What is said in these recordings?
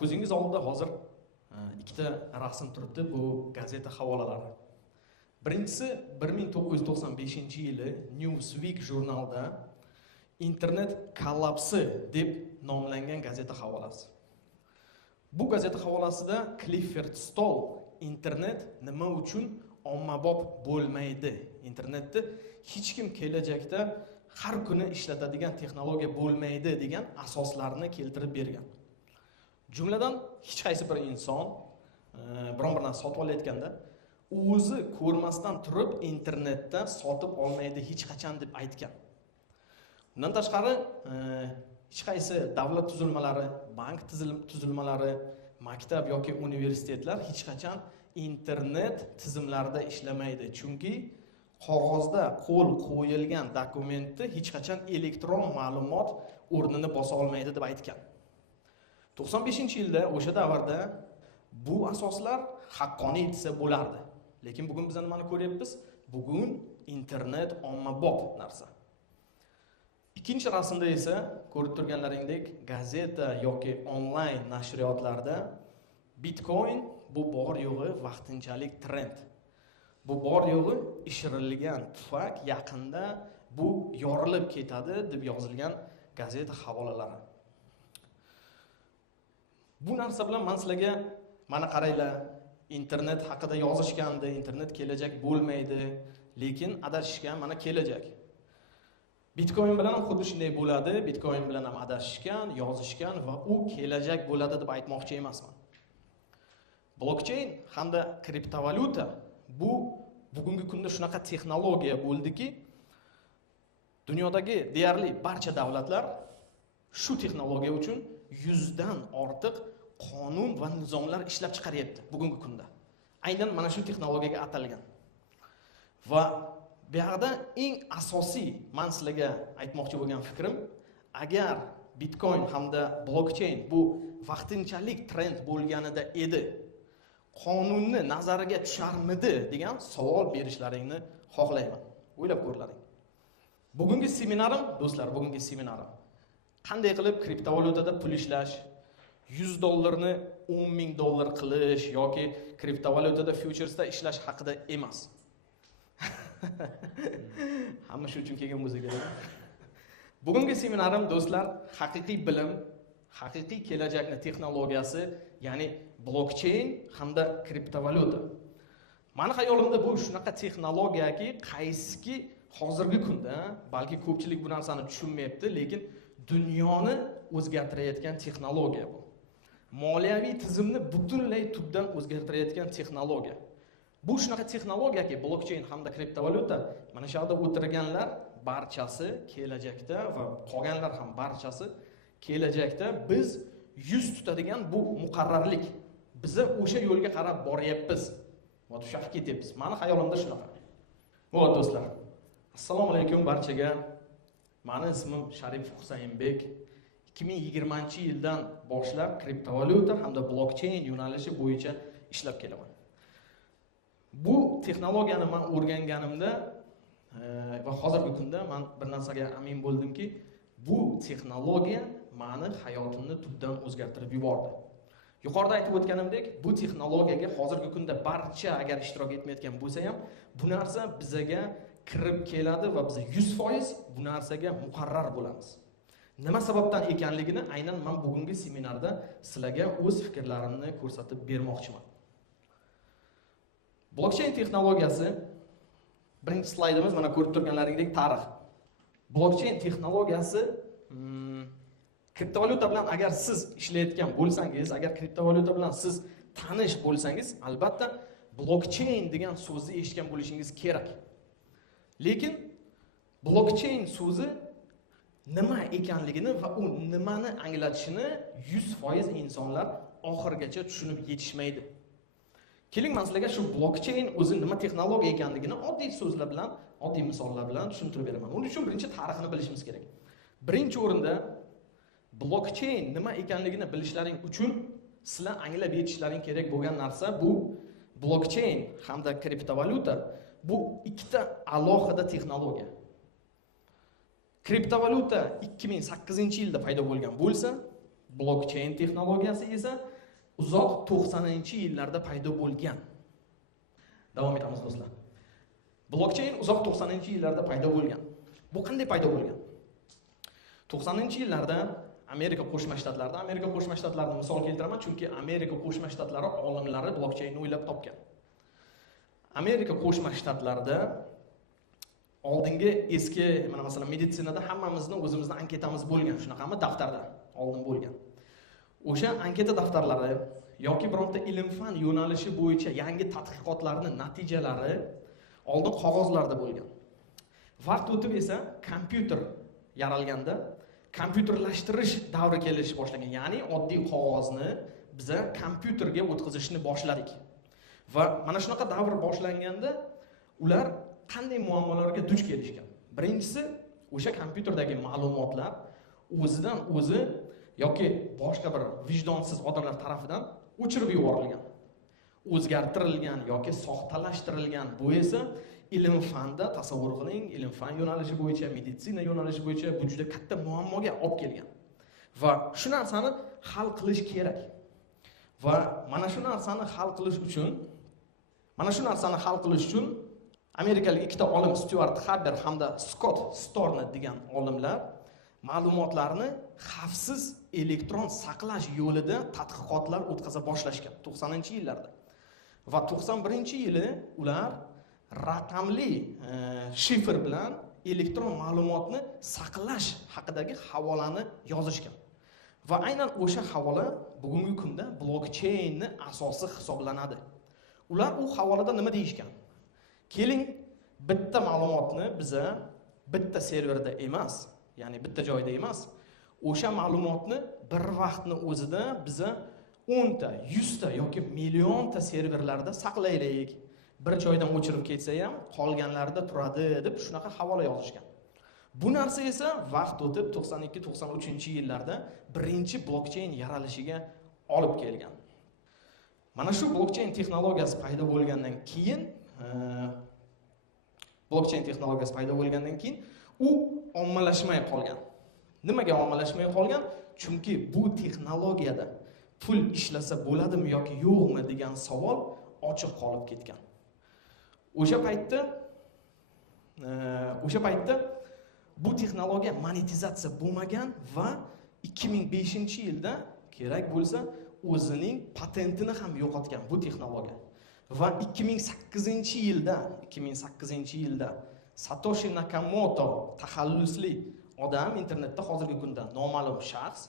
Ko'zingiz oldida hozir ikkita rasm turibdi, bu gazeta havolalari. Birinchisi 1995-yili Newsweek jurnalida internet kollapsi deb nomlangan gazeta havolasi. Bu gazeta havolasida Clifford Stoll internet nima uchun ommabop bo'lmaydi, internetni hech kim kelajakda har kuni ishlatadigan texnologiya bo'lmaydi degan asoslarni keltirib bergan. Jumladan hech qaysi bir inson biron bir narsa sotib olayotganda o'zi ko'rmasdan turib internetda sotib olmaydi hech qachon deb aytgan. Bundan tashqari hech qaysi davlat tuzilmalari, bank tuzilmalari, maktab yoki universitetlar hech qachon internet tizimlarida ishlamaydi. Chunki qog'ozda qo'l qo'yilgan dokumentni hech qachon elektron ma'lumot o'rnini bosa olmaydi deb aytgan. 95-yilda o'sha davrda bu asoslar haqqoniy desa bo'lardi. Lekin bugun biz nimani ko'ryapmiz? Bugun internet ommabop narsa. Ikkinchi rasmda esa ko'rib turganlaringdek gazeta yoki onlayn nashriyotlarda Bitcoin bu bor yo'g'i vaqtinchalik trend. Bu bor yo'g'i ishirilgan tufak yaqinda bu yorilib ketadi deb yozilgan gazeta havolalari. Bu narsa bilan men sizlarga mana qaranglar, internet haqida yozishganda internet kelajak bo'lmaydi, lekin adashishgan, mana kelajak. Bitcoin bilan ham xuddi shunday bo'ladi, Bitcoin bilan ham adashishgan, yozishgan va u kelajak bo'ladi deb aytmoqchi emasman. Blockchain hamda kriptovalyuta bu bugungi kunda shunaqa texnologiya bo'ldiki, dunyodagi deyarli barcha davlatlar shu texnologiya uchun 100 dan ortiq qonun va nizomlar ishlab chiqaryapti bugungi kunda. Aynan mana shu texnologiyaga atalgan. Va bu yerda eng asosiy men sizlarga aytmoqchi bo'lgan fikrim, agar Bitcoin hamda blockchain bu vaqtinchalik trend bo'lganida edi, qonunni nazariga tusharmidi degan savol berishlaringni xohlayman. O'ylab ko'rlaring. Bugungi seminarim, do'stlar, bugungi seminarim qanday qilib kriptovalyutada pul ishlash, $100 $10,000 qilish yoki kriptovalyutada futuresda ishlash haqida emas. Hamma shu uchun kelgan bo'lsa kerak. Bugungi seminarim do'stlar, haqiqiy bilim, haqiqiy kelajakni texnologiyasi, ya'ni blockchain hamda kriptovalyuta. Meni xayolimda bu shunaqa texnologiyaki, qaysiki hozirgi kunda, balki ko'pchilik bu narsani tushunmayapti, lekin dunyoni o'zgartirayotgan texnologiya bu. Moliyaviy tizimni butunlay tubdan o'zgartirayotgan texnologiya. Bu shunaqa texnologiyaki blockchain hamda kriptovalyuta, mana shu yerda o'tirganlar barchasi kelajakda va qolganlar ham barchasi kelajakda biz yuz tutadigan bu muqarrarlik. Bizni o'sha yo'lga qarab boryapmiz. Va shu yoqqa ketyapmiz. Meni xayolimda shunaqa. Bo'ldi do'stlar. Assalomu alaykum barchaga. Meni ismim Sharif Husaynbek. 2020-yildan boshlab kriptovalyuta hamda blockchain yo'nalishi bo'yicha ishlab kelaman. Bu texnologiyani men o'rganganimda va hozirgi kunda men bir narsaga amin bo'ldimki, bu texnologiya meni hayotimni tubdan o'zgartirib yubordi. Yuqorida aytib o'tganimdek, bu texnologiyaga hozirgi kunda barcha agar ishtirok etmayotgan bo'lsa ham, bu narsa bizga kirib keladi va biz 100% bu narsaga muqarrar bo'lamiz. Nima sababdan ekanligini aynan men bugungi seminarda sizlarga o'z fikrlarimni ko'rsatib bermoqchiman. Blockchain texnologiyasi, birinchi slaydimiz mana ko'rib turganlaringdek tarix. Blockchain texnologiyasi kriptovalyuta bilan agar siz ishlayotgan bo'lsangiz, agar kriptovalyuta bilan siz tanish bo'lsangiz, albatta blockchain degan so'zni eshitgan bo'lishingiz kerak. Lekin blockchain so'zi nima ekanligini va u nimani anglatishini 100% insonlar oxirgacha tushunib yetishmaydi. Keling, men sizlarga shu blockchain o'zi nima texnologiya ekanligini oddiy so'zlar bilan, oddiy misollar bilan tushuntirib beraman. Uning uchun birinchi tarixini bilishimiz kerak. Birinchi o'rinda blockchain nima ekanligini bilishlaring uchun sizlar anglab yetishlaring kerak bo'lgan narsa bu blockchain hamda kriptovalyuta bu ikkita alohida texnologiya. Kriptovalyuta 2008-yilda paydo bo'lgan bo'lsa, Blockchain texnologiyasi esa uzoq 90-yillarda paydo bo'lgan. Davom etamiz do'stlar. Blockchain uzoq 90-yillarda paydo bo'lgan. Bu qanday paydo bo'lgan? 90-yillarda Amerika Qo'shma Shtatlarini misol keltiraman, chunki Amerika Qo'shma Shtatlari olimlari blockchainni o'ylab topgan. Amerika Qo'shma Shtatlarida oldingi eski, mana masalan meditsinada hammamizni o'zimizning anketamiz bo'lgan, shunaqami daftarda oldin bo'lgan. O'sha anketa daftarlari yoki bironta ilm-fan yo'nalishi bo'yicha yangi tadqiqotlarning natijalari oldin qog'ozlarda bo'lgan. Vaqt o'tib esa kompyuter yaralganda kompyuterlashtirish davri kelish boshlagan. Ya'ni oddiy qog'ozni biza kompyuterga o'tkazishni boshladik. Va mana shunaqa davr boshlanganda ular qanday muammolarga duch kelishgan? Birinchisi, o'sha kompyuterdagi ma'lumotlar o'zidan o'zi yoki boshqa bir vijdonsiz odamlar tomonidan o'chirib yuborilgan, o'zgartirilgan yoki soxtalashtirilgan. Bu esa ilm-fanda tasavvur qiling, ilm-fan yo'nalishi bo'yicha, meditsina yo'nalishi bo'yicha bu juda katta muammoga olib kelgan. Va shu narsani hal qilish kerak. Va mana shu narsani hal qilish uchun amerikalik ikkita olim Stuart Haber hamda Scott Storner degan olimlar ma'lumotlarni xavfsiz elektron saqlash yo'lida tadqiqotlar o'tkaza boshlashgan 90-yillarda. Va 91-yili ular raqamli shifr bilan elektron ma'lumotni saqlash haqidagi havolani yozishgan. Va aynan o'sha havola bugungi kunda blockchainni asosi hisoblanadi. Ular u havolada nima deyishgan? Keling, bitta ma'lumotni biza bitta serverda emas, ya'ni bitta joyda emas, o'sha ma'lumotni bir vaqtni o'zida biza 10 ta, 100 ta yoki millionta serverlarda saqlaylik. Bir joydan o'chirib ketsa ham qolganlarida turadi deb shunaqa havola yozishgan. Bu narsa esa vaqt o'tib 92-93-yillarda birinchi blockchain yaralishiga olib kelgan. Mana shu blockchain texnologiyasi paydo bo'lgandan keyin u ommalashmay qolgan. Nimaga ommalashmay qolgan? Chunki bu texnologiyada pul ishlasa bo'ladimi yoki yo'qmi degan savol ochiq qolib ketgan. O'sha paytda bu texnologiya monetizatsiya bo'lmagan va 2005-yilda kerak bo'lsa o'zining patentini ham yo'qotgan bu texnologiya. Va 2008-yilda Satoshi Nakamoto taxallusli odam, internetda hozirgi kunda noma'lum shaxs,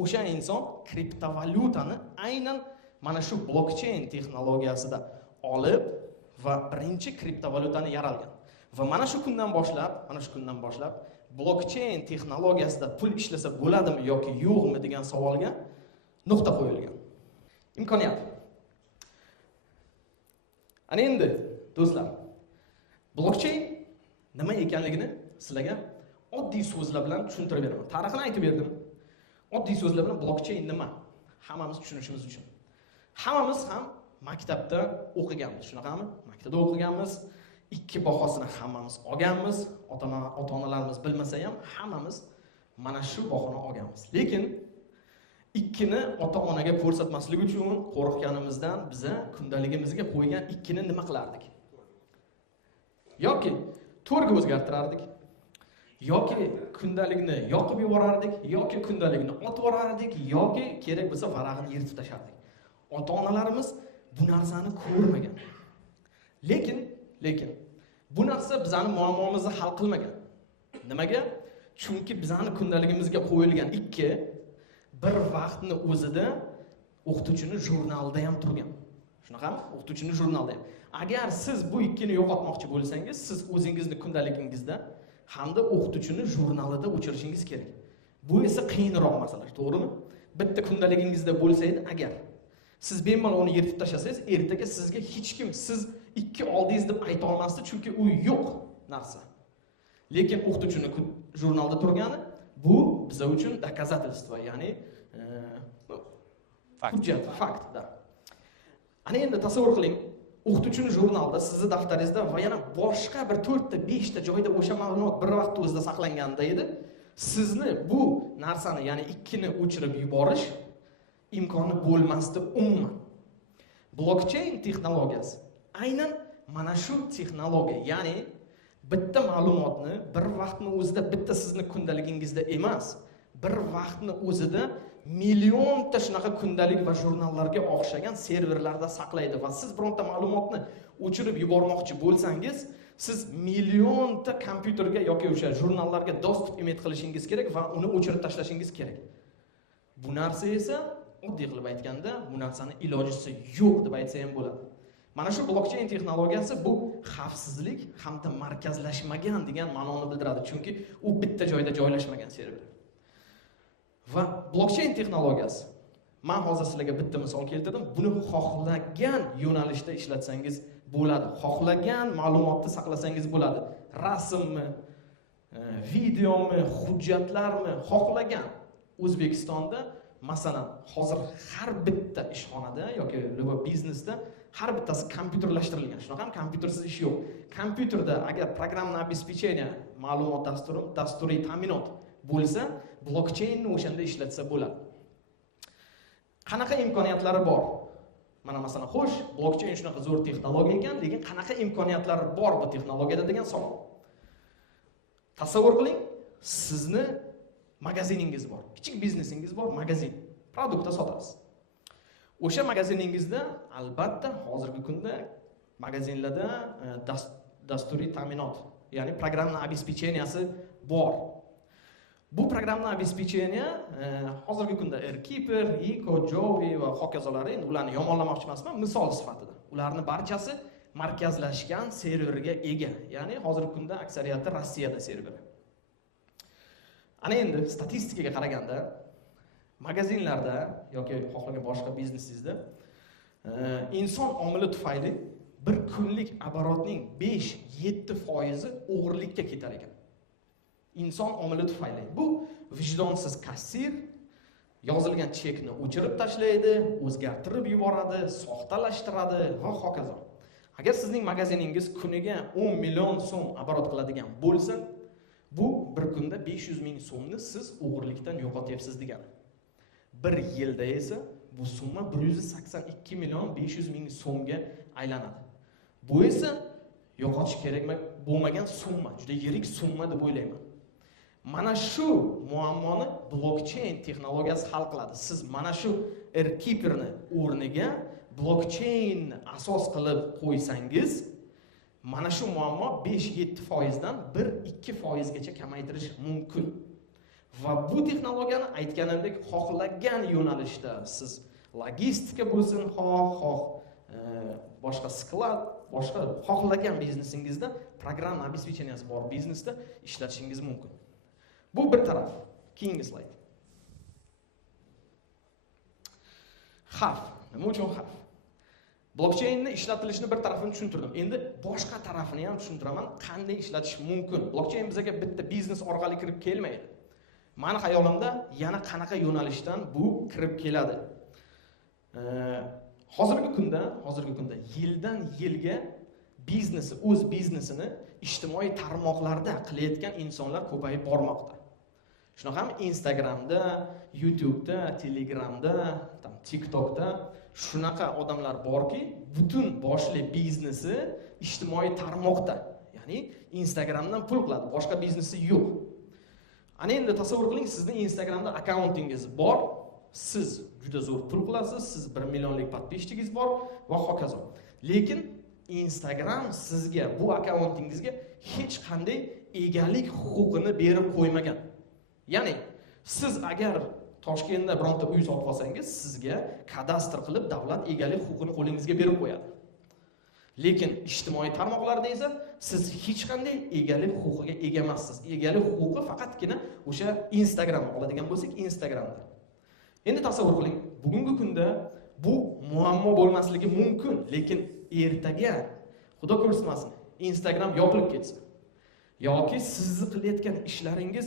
o'sha inson kriptovalyutani aynan mana shu blockchain texnologiyasida olib va birinchi kriptovalyutani yaralgan. Va mana shu kundan boshlab blockchain texnologiyasida pul ishlasa bo'ladimi yoki yo'qmi degan savolga nuqta qo'yilgan. Imkoniyat. Ana endi do'stlar, blockchain nima ekanligini sizlarga oddiy so'zlar bilan tushuntirib beraman. Tarixini aytib berdim. Oddiy so'zlar bilan blockchain nima? Hammamiz tushunishimiz uchun. Hammamiz ham maktabda o'qiganmiz, shunaqami? Maktabda o'qiganmiz, ikki bahosini hammamiz olganmiz, ota-onalarimiz bilmasa ham hammamiz mana shu bahoni olganmiz. Lekin ikkini ota-onaga ko'rsatmaslik uchun qo'rqganimizdan biza kundaligimizga qo'ygan ikkini nima qilardik? Yoki to'rga o'zgartirardik, yoki kundalikni yoqib yuborardik, yoki kundalikni otib yuborardik, yoki kerak bo'lsa varag'ini yirtib tashardik. Ota-onalarimiz bu narsani ko'rmagan. Lekin bu narsa bizani muammomizni hal qilmagan. Nimaga? Chunki bizani kundaligimizga qo'yilgan ikki bir vaqtni o'zida o'qituvchining jurnalida ham turgan. Shunaqami? O'qituvchining jurnalida ham. Agar siz bu ikkini yo'qotmoqchi bo'lsangiz, siz o'zingizni kundaligingizda hamda o'qituvchining jurnalida o'chirishingiz kerak. Bu esa qiyinroq masala, to'g'rimi? Bitta kundaligingizda bo'lsa edi, agar siz bemalol uni yirtib tashlasangiz, ertaga sizga hech kim siz ikki oldingiz deb ayta olmasdi, chunki u yo'q narsa. Lekin o'qituvchining jurnalda turgani bu bizlar uchun доказательство, ya'ni hujjat, faktda. Ana endi tasavvur qiling, o'qituvchining jurnalida, sizni daftaringizda va yana boshqa bir 4 ta 5 ta joyda o'sha ma'lumot bir vaqt o'zida saqlanganda edi, sizni bu narsani, ya'ni ikkini o'chirib yuborish imkoni bo'lmasdi umuman. Blockchain texnologiyasi aynan mana shu texnologiya, ya'ni bitta ma'lumotni bir vaqtni o'zida, bitta sizni kundaligingizda emas, bir vaqtni o'zida millionta shunaqa kundalik va jurnallarga o'xshagan serverlarda saqlaydi va siz bironta ma'lumotni o'chirib yubormoqchi bo'lsangiz, siz millionta kompyuterga yoki o'sha jurnallarga dostуп imet qilishingiz kerak va uni o'chirib tashlashingiz kerak. Bu narsa esa oddiy qilib aytganda, bu narsani ilojisi yo'q deb aytsa ham bo'ladi. Mana shu blockchain texnologiyasi bu xavfsizlik hamda markazlashmagan degan ma'noni bildiradi, chunki u bitta joyda joylashmagan server. Va blockchain texnologiyasi, men hozir sizlarga bitta misol keltirdim. Buni xohlagan yo'nalishda ishlatsangiz bo'ladi. Xohlagan ma'lumotni saqlasangiz bo'ladi. Rasmmi, videomi, hujjatlarmi, xohlagan. O'zbekistonda masalan, hozir har bitta ishxonada yoki biznesda har bittasi kompyuterlashtirilgan. Shunaqa ham kompyutersiz ish yo'q. Kompyuterda agar programma обеспечение, ma'lumot dasturiy ta'minot bo'lsa, blockchainni o'shanda ishlatsa bo'ladi. Qanaqa imkoniyatlari bor? Mana masalan, xo'sh, blockchain shunaqa zo'r texnologiya ekan, lekin qanaqa imkoniyatlari bor bu texnologiyada degan savol. Tasavvur qiling, sizni magaziningiz bor, kichik biznesingiz bor, magazin, produktda sotasiz. O'sha magaziningizda albatta hozirgi kunda magazinlarda dasturiy ta'minot, ya'ni programma обеспеченияsi bor. Bu programma обеспечение hozirgi kunda AirKeeper, Eco, Jovi va hokazolar, endi ularni yomonlamoqchi emasman, misol sifatida. Ularning barchasi markazlashgan serverga ega, ya'ni hozirgi kunda aksariyati Rossiyada serveri. Ana endi statistikaga qaraganda, magazinlarda yoki xohlagan boshqa biznesingizda inson omili tufayli bir kunlik оборотning 5-7% o'g'irlikka ketar ekan. Inson omili tufayli. Bu vijdonsiz kassir yozilgan chekni o'chirib tashlaydi, o'zgartirib yuboradi, soxtalashtiradi va hokazo. Agar sizning magaziningiz kuniga 10 million so'm оборот qiladigan bo'lsa, bu bir kunda 500 ming so'mni siz o'g'irlikdan yo'qotyapsiz degani. Bir yilda esa bu summa 182 million 500 ming so'mga aylanadi. Bu esa yo'qotish kerak bo'lmagan summa, juda yirik summa deb o'ylayman. Mana shu muammoni blockchain texnologiyasi hal qiladi. Siz mana shu AirKeeper'ni o'rniga blockchainni asos qilib qo'ysangiz, mana shu muammo 5-7% dan 1-2% gacha kamaytirish mumkin. Va bu texnologiyani aytganimdek xohlagan yo'nalishda siz logistika bo'lsin, boshqa sklad, boshqa xohlagan biznesingizda programma обеспеченияsi bor biznesda ishlatishingiz mumkin. Bu bir taraf. Keyingi slayd. Xavf. Nima uchun xavf? Blockchainni ishlatilishini bir tarafini tushuntirdim. Endi boshqa tarafini ham tushuntiraman, qanday ishlatish mumkin. Blockchain bizga bitta biznes orqali kirib kelmaydi. Meni xayolimda yana qanaqa yo'nalishdan bu kirib keladi. Hozirgi kunda yildan yilga biznesi, o'z biznesini ijtimoiy tarmoqlarda qilayotgan insonlar ko'payib bormoqda. Shunaqa ham Instagramda, YouTube'da, Telegramda, TikTokda shunaqa odamlar borki, butun boshli biznesi ijtimoiy tarmoqda, ya'ni Instagramdan pul qiladi, boshqa biznesi yo'q. Ana endi tasavvur qiling, sizning Instagramda akkauntingiz bor, siz juda zo'r pul qilasiz, siz 1 millionlik podpисчигingiz bor va hokazo. Lekin Instagram sizga, bu akkauntingizga hech qanday egalik huquqini berib qo'ymagan. Ya'ni siz agar Toshkentda bironta uy sotib olsangiz, sizga kadastr qilib davlat egalik huquqini qo'lingizga berib qo'yadi. Lekin ijtimoiy tarmoqlarda esa siz hech qanday egalik huquqiga ega emassiz. Egalik huquqi faqatgina o'sha Instagram oladigan bo'lsak, Instagramda. Endi tasavvur qiling, bugungi kunda bu muammo bo'lmasligi mumkin, lekin ertaga Xudo ko'rsatmasin, Instagram yopilib ketsa yoki sizni qilayotgan ishlaringiz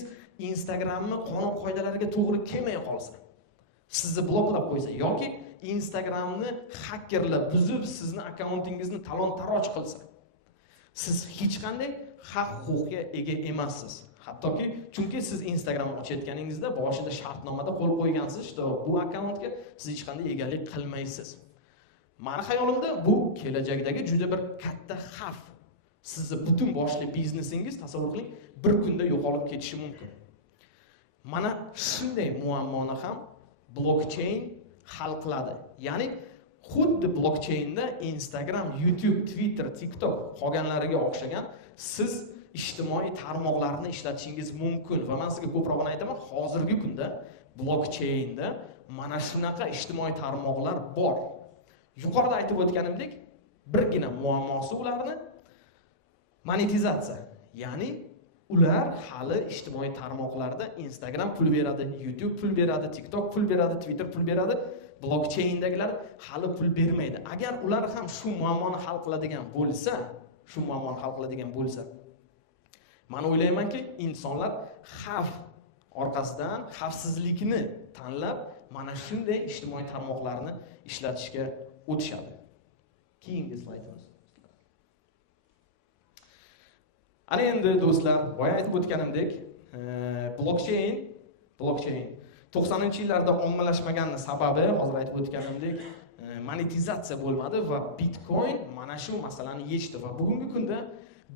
Instagramni qonun qoidalariga to'g'ri kelmay qolsa, sizni bloklab qo'ysa yoki Instagramni hakkerlar buzib sizni akkauntingizni talon-taroj qilsa, siz hech qanday haq huquqqa ega emassiz. Hattoki chunki siz Instagram ochayotganingizda boshida shartnomada qo'l qo'ygansiz, işte bu akkauntga siz hech qanday egalik qilmaysiz. Meni xayolimda bu kelajakdagi juda bir katta xavf. Sizni butun boshli biznesingiz tasavvur qiling, bir kunda yo'qolib ketishi mumkin. Mana shunday muammoni ham blockchain hal qiladi. Ya'ni xuddi blockchainda Instagram, YouTube, Twitter, TikTok qolganlariga o'xshagan siz ijtimoiy tarmoqlarni ishlatishingiz mumkin va men sizga ko'proq aytaman, hozirgi kunda blockchainda mana shunaqa ijtimoiy tarmoqlar bor. Yuqorida aytib o'tganimdek, birgina muammosi ularni monetizatsiya. Ya'ni ular hali ijtimoiy tarmoqlarda Instagram pul beradi, YouTube pul beradi, TikTok pul beradi, Twitter pul beradi. Blockchaindagilar hali pul bermaydi. Agar ular ham shu muammoni hal qiladigan bo'lsa, men o'ylaymanki, insonlar xavf orqasidan xavfsizlikni tanlab, mana shunday ijtimoiy tarmoqlarni ishlatishga o'tishadi. Keyingi slaydimiz. Ana endi do'stlar, boya aytib o'tganimdek, blockchain 90-yillarda ommalashmaganning sababi, hozir aytib o'tganimdek, monetizatsiya bo'lmadi va Bitcoin mana shu masalani yechdi va bugungi kunda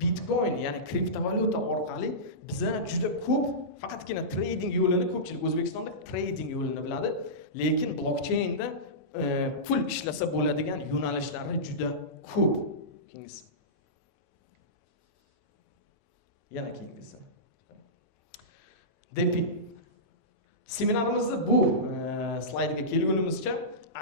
Bitcoin, ya'ni kriptovalyuta orqali biza juda ko'p, faqatgina trading yo'lini, ko'pchilik O'zbekistonda trading yo'lini biladi, lekin blockchainda pul ishlasa bo'ladigan yo'nalishlari juda ko'p. Keyingisi. Yana keyingisi. Depin. Seminarimizda bu slaydga kelgunimizcha,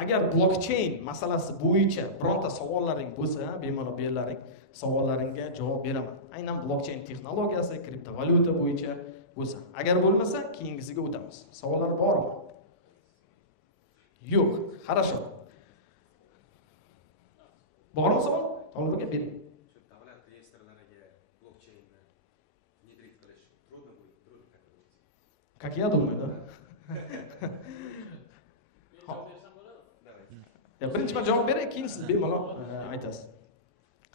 agar blockchain masalasi bo'yicha bironta savollaring bo'lsa, bemalol berlaring, savollaringga javob beraman. Aynan blockchain texnologiyasi, kriptovalyuta bo'yicha bo'lsa. Agar bo'lmasa, keyingisiga o'tamiz. Savollar bormi? Yo'q. Хорошо. Bormi savol? Tolibga bering. Davlat reyestrlariga blockchainni внедрить qilish трудно будет, как это будет? Как я думаю, да? Birinchi men javob beray, keyin siz bemalol aytasiz.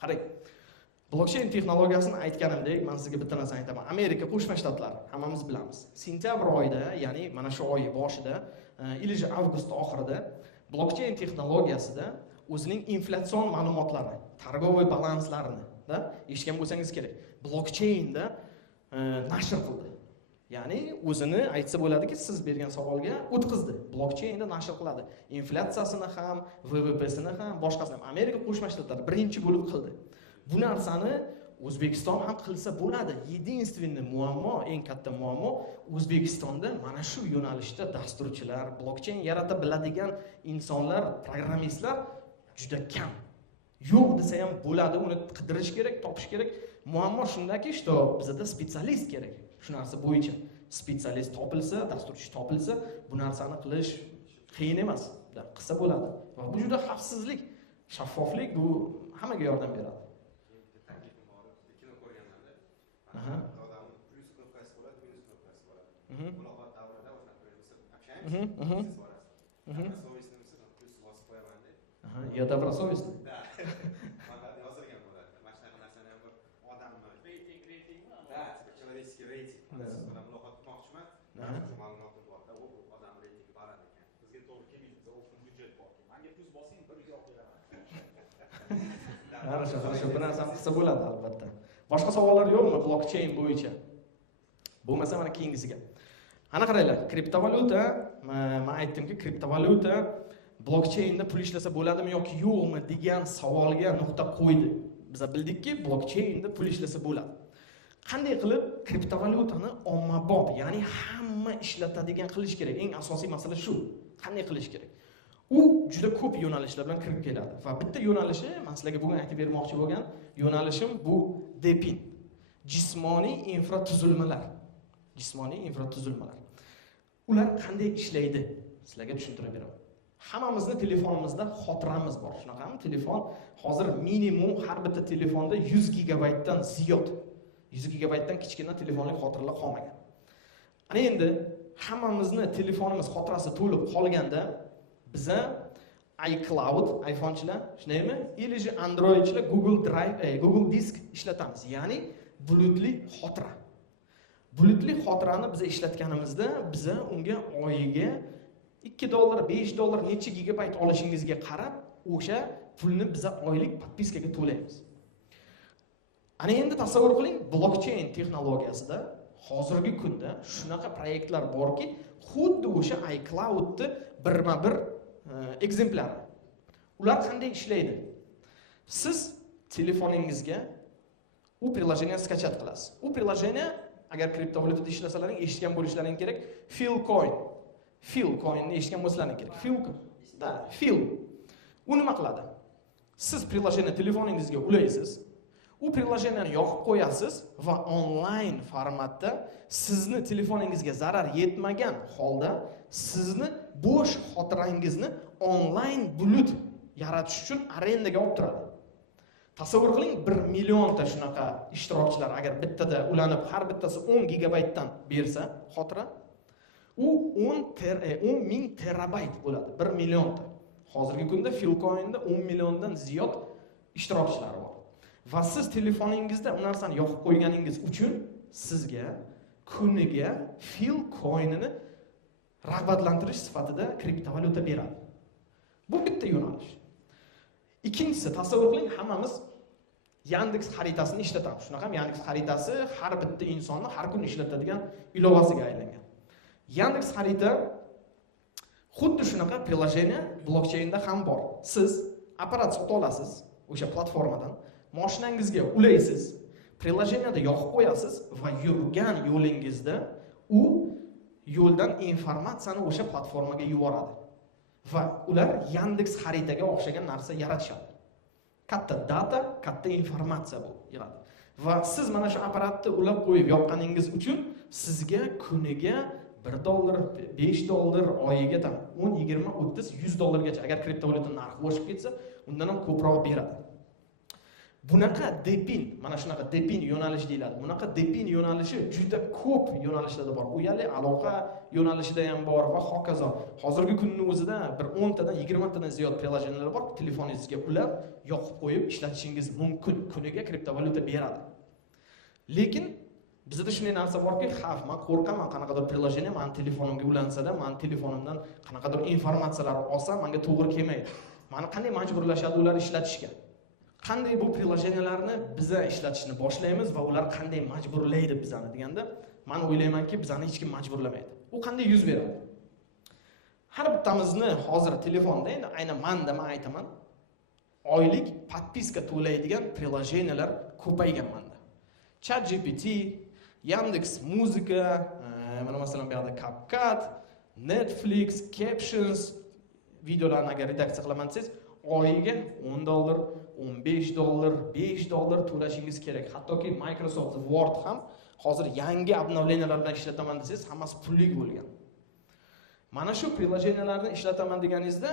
Qarang. Blockchain texnologiyasini aytganimdek, men sizga bitta narsani aytaman. Amerika Qo'shma Shtatlari, hammamiz bilamiz. Sentyabr oyida, ya'ni mana shu oy boshida, или же avgust oxirida blockchain texnologiyasida o'zining inflyatsion ma'lumotlarini, targoviy balanslarini, da, eshitgan bo'lsangiz kerak. Blockchainda nashr qildi. Ya'ni o'zini aytsa bo'ladiki, siz bergan savolga o'tkazdi. Blockchainda nashr qiladi. Inflyatsiyasini ham, VVPsini ham, boshqasini ham Amerika Qo'shma Shtatlari birinchi bo'lib qildi. Bu narsani O'zbekiston ham qilsa bo'ladi. Единственный muammo, eng katta muammo O'zbekistonda mana shu yo'nalishda dasturchilar, blockchain yarata biladigan insonlar, programmistlar juda kam. Yo'q desa ham bo'ladi, uni qidirish kerak, topish kerak. Muammo shundaki, что bizda spetsialist kerak. Shu narsa bo'yicha spetsialist topilsa, dasturchi topilsa, bu narsani qilish qiyin emas. Qilsa bo'ladi. Va bu juda xavfsizlik, shaffoflik, bu hammaga yordam beradi. Odam plyus knopkasi bo'ladi, minus knopkasi bo'ladi. Muloqot davrida o'sha общаемся, siz borasiz. Совестный plyus bosib qo'yaman deb. Я добросовестный. Da. Faqat yozilgan bo'ladi. Mana shunaqa narsani ham bir odamni reytingmi? Da, человеческий reyting. Siz bilan muloqot qilmoqchiman. Shu ma'lumotni bor. U odam reytingi baland ekan. Bizga to'g'ri kelmaydi, bizda o'xsham byudjet bor. Menga plyus bosing, bir javob beraman. Хорошо, bu narsani qilsa bo'ladi albatta. Boshqa savollar yo'qmi blockchain bo'yicha? Bo'lmasa mana keyingisiga. Ana qaranglar, kriptovalyuta, men aytdimki, kriptovalyuta blockchainda pul ishlasa bo'ladimi yoki yo'qmi degan savolga nuqta qo'ydi. Biz bildikki, blockchainda pul ishlasa bo'ladi. Qanday qilib kriptovalyutani ommabop, ya'ni hamma ishlatadigan qilish kerak? Eng asosiy masala shu. Qanday qilish kerak? U juda ko'p yo'nalishlar bilan kirib keladi va bitta yo'nalishi, men sizlarga bugun aytib bermoqchi bo'lgan yo'nalishim bu depin. Jismoniy infratuzilmalar. Ular qanday ishlaydi? Sizlarga tushuntirib beraman. Hammamizning telefonimizda xotiramiz bor. Shunaqami? Telefon hozir minimum har bitta telefonda 100 gigabaytdan ziyod. 100 gigabaytdan kichkina telefonlik xotiralar qolmagan. Ana endi hammamizning telefonimiz xotirasi to'lib qolganda biza iCloud, iPhone'chilar, shundaymi? Или же Androidchilar Google Drive, Google Disk ishlatamiz. Ya'ni bulutli xotira. Bulutli xotirani biz ishlatganimizda biz unga oyiga $2, $5 necha gigabayt olishingizga qarab o'sha pulni biz oylik podpiskaga to'laymiz. Ana endi tasavvur qiling, blockchain texnologiyasida hozirgi kunda shunaqa proyektlar borki, xuddi o'sha iCloud'ni birma-bir ekzemplari. Ular qanday ishlaydi? Siz telefoningizga u prilojeniyani skachat qilasiz. U prilojeniya agar kriptovalyutada ishlasalaring eshitgan bo'lishlaring kerak, Philcoinni eshitgan bo'lsalaring kerak. Phil. U nima qiladi? Siz prilojeniyani telefoningizga ulaysiz. U prilojeniyani yoqib qo'yasiz va onlayn formatda sizni telefoningizga zarar yetmagan holda sizni bo'sh xotirangizni onlayn bulut yaratish uchun arendaga olib turadi. Tasavvur qiling, 1 millionta shunaqa ishtirokchilar agar bittada ulanib har bittasi 10 gigabaytdan bersa xotira, u 10 ming terabayt bo'ladi, 1 millionta. Hozirgi kunda Philcoinda 10 milliondan ziyod ishtirokchilar bor. Va siz telefoningizda u narsani yoqib qo'yganingiz uchun sizga kuniga Philcoinini rag'batlantirish sifatida kriptovalyuta beradi. Bu bitta yo'nalish. Ikkinchisi, tasavvur qiling, hammamiz Yandex xaritasini ishlatamiz. Shunaqa Yandex xaritasi har bitta insonni har kun ishlatadigan ilovasiga aylangan. Yandex xarita xuddi shunaqa prilojeniya blockchainda ham bor. Siz apparat sotib olasiz o'sha platformadan, mashinangizga ulaysiz, prilojeniyada yoqib qo'yasiz va yurgan yo'lingizda u yo'ldan informatsiyani o'sha platformaga yuboradi. Va ular Yandex xaritaga o'xshagan narsa yaratishadi. Katta data, katta informatsiya bu yig'adi. Va siz mana shu apparatni ulab qo'yib yoqqaningiz uchun sizga kuniga $1, $5, oyiga ham 10, 20, 30, $100 gacha agar kriptovalyuta narxi oshib ketsa, undan ham ko'proq beradi. Bunaqa depin, mana shunaqa depin yo'nalish deyiladi. Bunaqa depin yo'nalishi juda ko'p yo'nalishlarda bor. Uyali aloqa yo'nalishida ham bor va hokazo. Hozirgi kunning o'zida bir 10 tadan 20 tadan ziyod prilojeniyalar bor. Telefoningizga ulab, yoqib qo'yib ishlatishingiz mumkin. Kuniga kriptovalyuta beradi. Lekin bizda shunday narsa borki, xavf, men qo'rqaman, qanaqadir prilojeniya men telefonimga ulansada, men telefonimdan qanaqadir informatsiyalar olsam, menga to'g'ri kelmaydi. Meni qanday majburlashadi ular ishlatishga? Qanday bu prilojeniyalarni biz ishlatishni boshlaymiz va ular qanday majburlaydi bizani deganda, men o'ylaymanki, bizani hech kim majburlamaydi. U qanday yuz beradi? Har bittamizni hozir telefonda, endi aynan men aytaman, oylik podpiska to'laydigan prilojeniyalar ko'paygan menda. ChatGPT, Yandex Muzika, mana masalan bu yerda CapCut, Netflix, Captions videolarni agar redaksiya qilaman desangiz, oyiga $10, $15, $5 to'lashingiz kerak. Hattoki Microsoft Word ham hozir yangi obnovleniyalar bilan ishlataman desangiz, hammasi pullik bo'lgan. Mana shu prilojeniyalarni ishlataman deganingizda,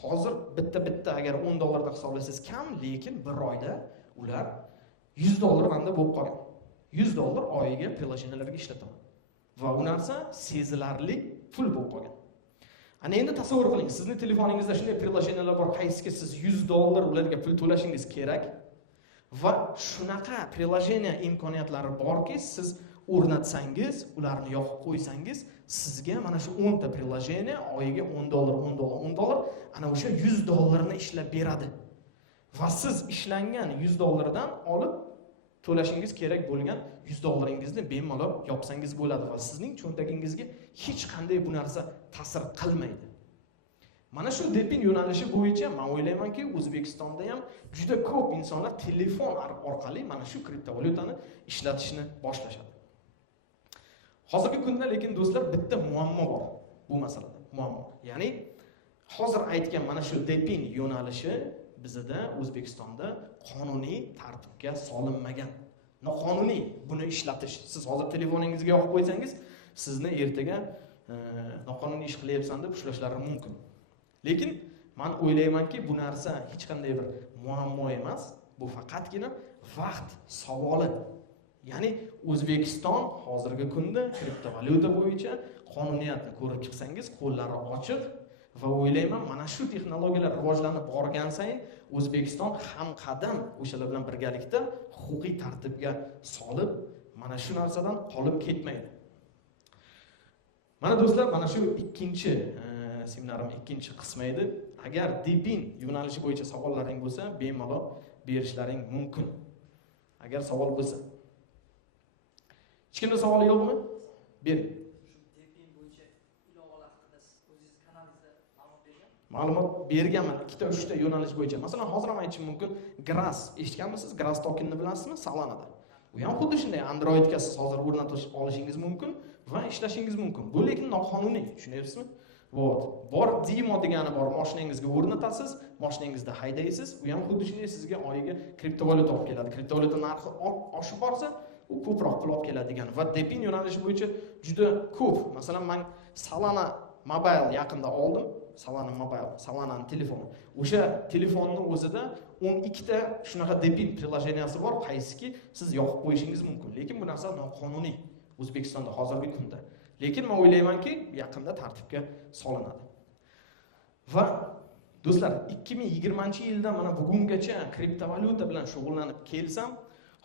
hozir bitta agar $10 da hisoblasangiz kam, lekin bir oyda ular $100 menda bo'lib qolgan. $100 oyiga prilojeniyalarga ishlataman. Va u narsa sezilarli pul bo'lib qolgan. Ana endi tasavvur qiling, sizning telefoningizda shunday prilojeniyalar bor, qaysiki siz $100 ularga pul to'lashingiz kerak va shunaqa prilojeniya imkoniyatlari borki, siz o'rnatsangiz, ularni yoqib qo'ysangiz, sizga mana shu 10 ta prilojeniya oyiga $10, ana o'sha $100 ni ishlab beradi. Va siz ishlangan $100 dan olib to'lashingiz kerak bo'lgan $100 bemalol yopsangiz bo'ladi va sizning cho'ntagingizga hech qanday bu narsa ta'sir qilmaydi. Mana shu depin yo'nalishi bo'yicha men o'ylaymanki, O'zbekistonda ham juda ko'p insonlar telefon orqali mana shu kriptovalyutani ishlatishni boshlashadi. Hozirgi kunda lekin do'stlar bitta muammo bor bu masalada. Muammo. Ya'ni hozir aytgan mana shu depin yo'nalishi bizda O'zbekistonda qonuniy tartibga solinmagan. Noqonuniy buni ishlatish. Siz hozir telefoningizga yoqib qo'ysangiz, sizni ertaga noqonuniy ish qilyapsan deb ushlashlari mumkin. Lekin men o'ylaymanki, bu narsa hech qanday bir muammo emas. Bu faqatgina vaqt savoli. Ya'ni O'zbekiston hozirgi kunda kriptovalyuta bo'yicha qonuniyatni ko'rib chiqsangiz, qo'llari ochiq va o'ylayman, mana shu texnologiyalar rivojlanib borgan sayin O'zbekiston ham qadam o'shalar bilan birgalikda huquqiy tartibga solib, mana shu narsadan qolib ketmaydi. Mana do'stlar, mana shu ikkinchi seminarim ikkinchi qismi edi. Agar Deepin yo'nalishi bo'yicha savollaring bo'lsa, bemalol berishlaring mumkin. Agar savol bo'lsa. Hech kimda savol yo'qmi? Bering. Ma'lumot berganman, 2-3 ta yo'nalish bo'yicha. Masalan, hozir ham aytishim mumkin, Grass eshitganmisiz? Grass tokenini bilasizmi? Solanada. Bu ham xuddi shunday Androidga siz hozir o'rnatish olishingiz mumkin va ishlashingiz mumkin. Bu lekin noqonuniy, tushunyapsizmi? Bor Demo degani bor, mashinangizga o'rnatasiz, mashinangizda haydaysiz, u ham xuddi shunday sizga oyiga kriptovalyuta olib keladi. Kriptovalyuta narxi oshib borsa, u ko'proq pul olib keladi degan. Va Deepin yo'nalishi bo'yicha juda ko'p. Masalan, men Solana Mobile yaqinda oldim. Solana Mobile, Solana'ning telefoni. O'sha telefonning o'zida 12 ta shunaqa Deepin prilojeniyasi bor, qaysiki siz yoqib qo'yishingiz mumkin. Lekin bu narsa noqonuniy O'zbekistonda hozirgi kunda. Lekin men o'ylaymanki, yaqinda tartibga solinadi. Va do'stlar, 2020-yilda mana bugungacha kriptovalyuta bilan shug'ullanib kelsam,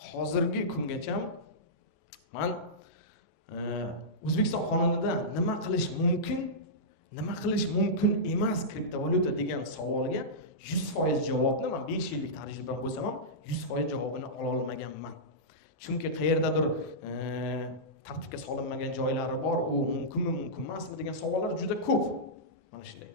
hozirgi kungacha men O'zbekiston qonunida nima qilish mumkin emas kriptovalyuta degan savolga 100% javobni men 5 yillik tajribam bo'lsa ham 100% javobini ola olmaganman. Chunki qayerdadir tartibga solinmagan joylari bor, u mumkinmi, mumkin emasmi degan savollar juda ko'p. Mana shunday.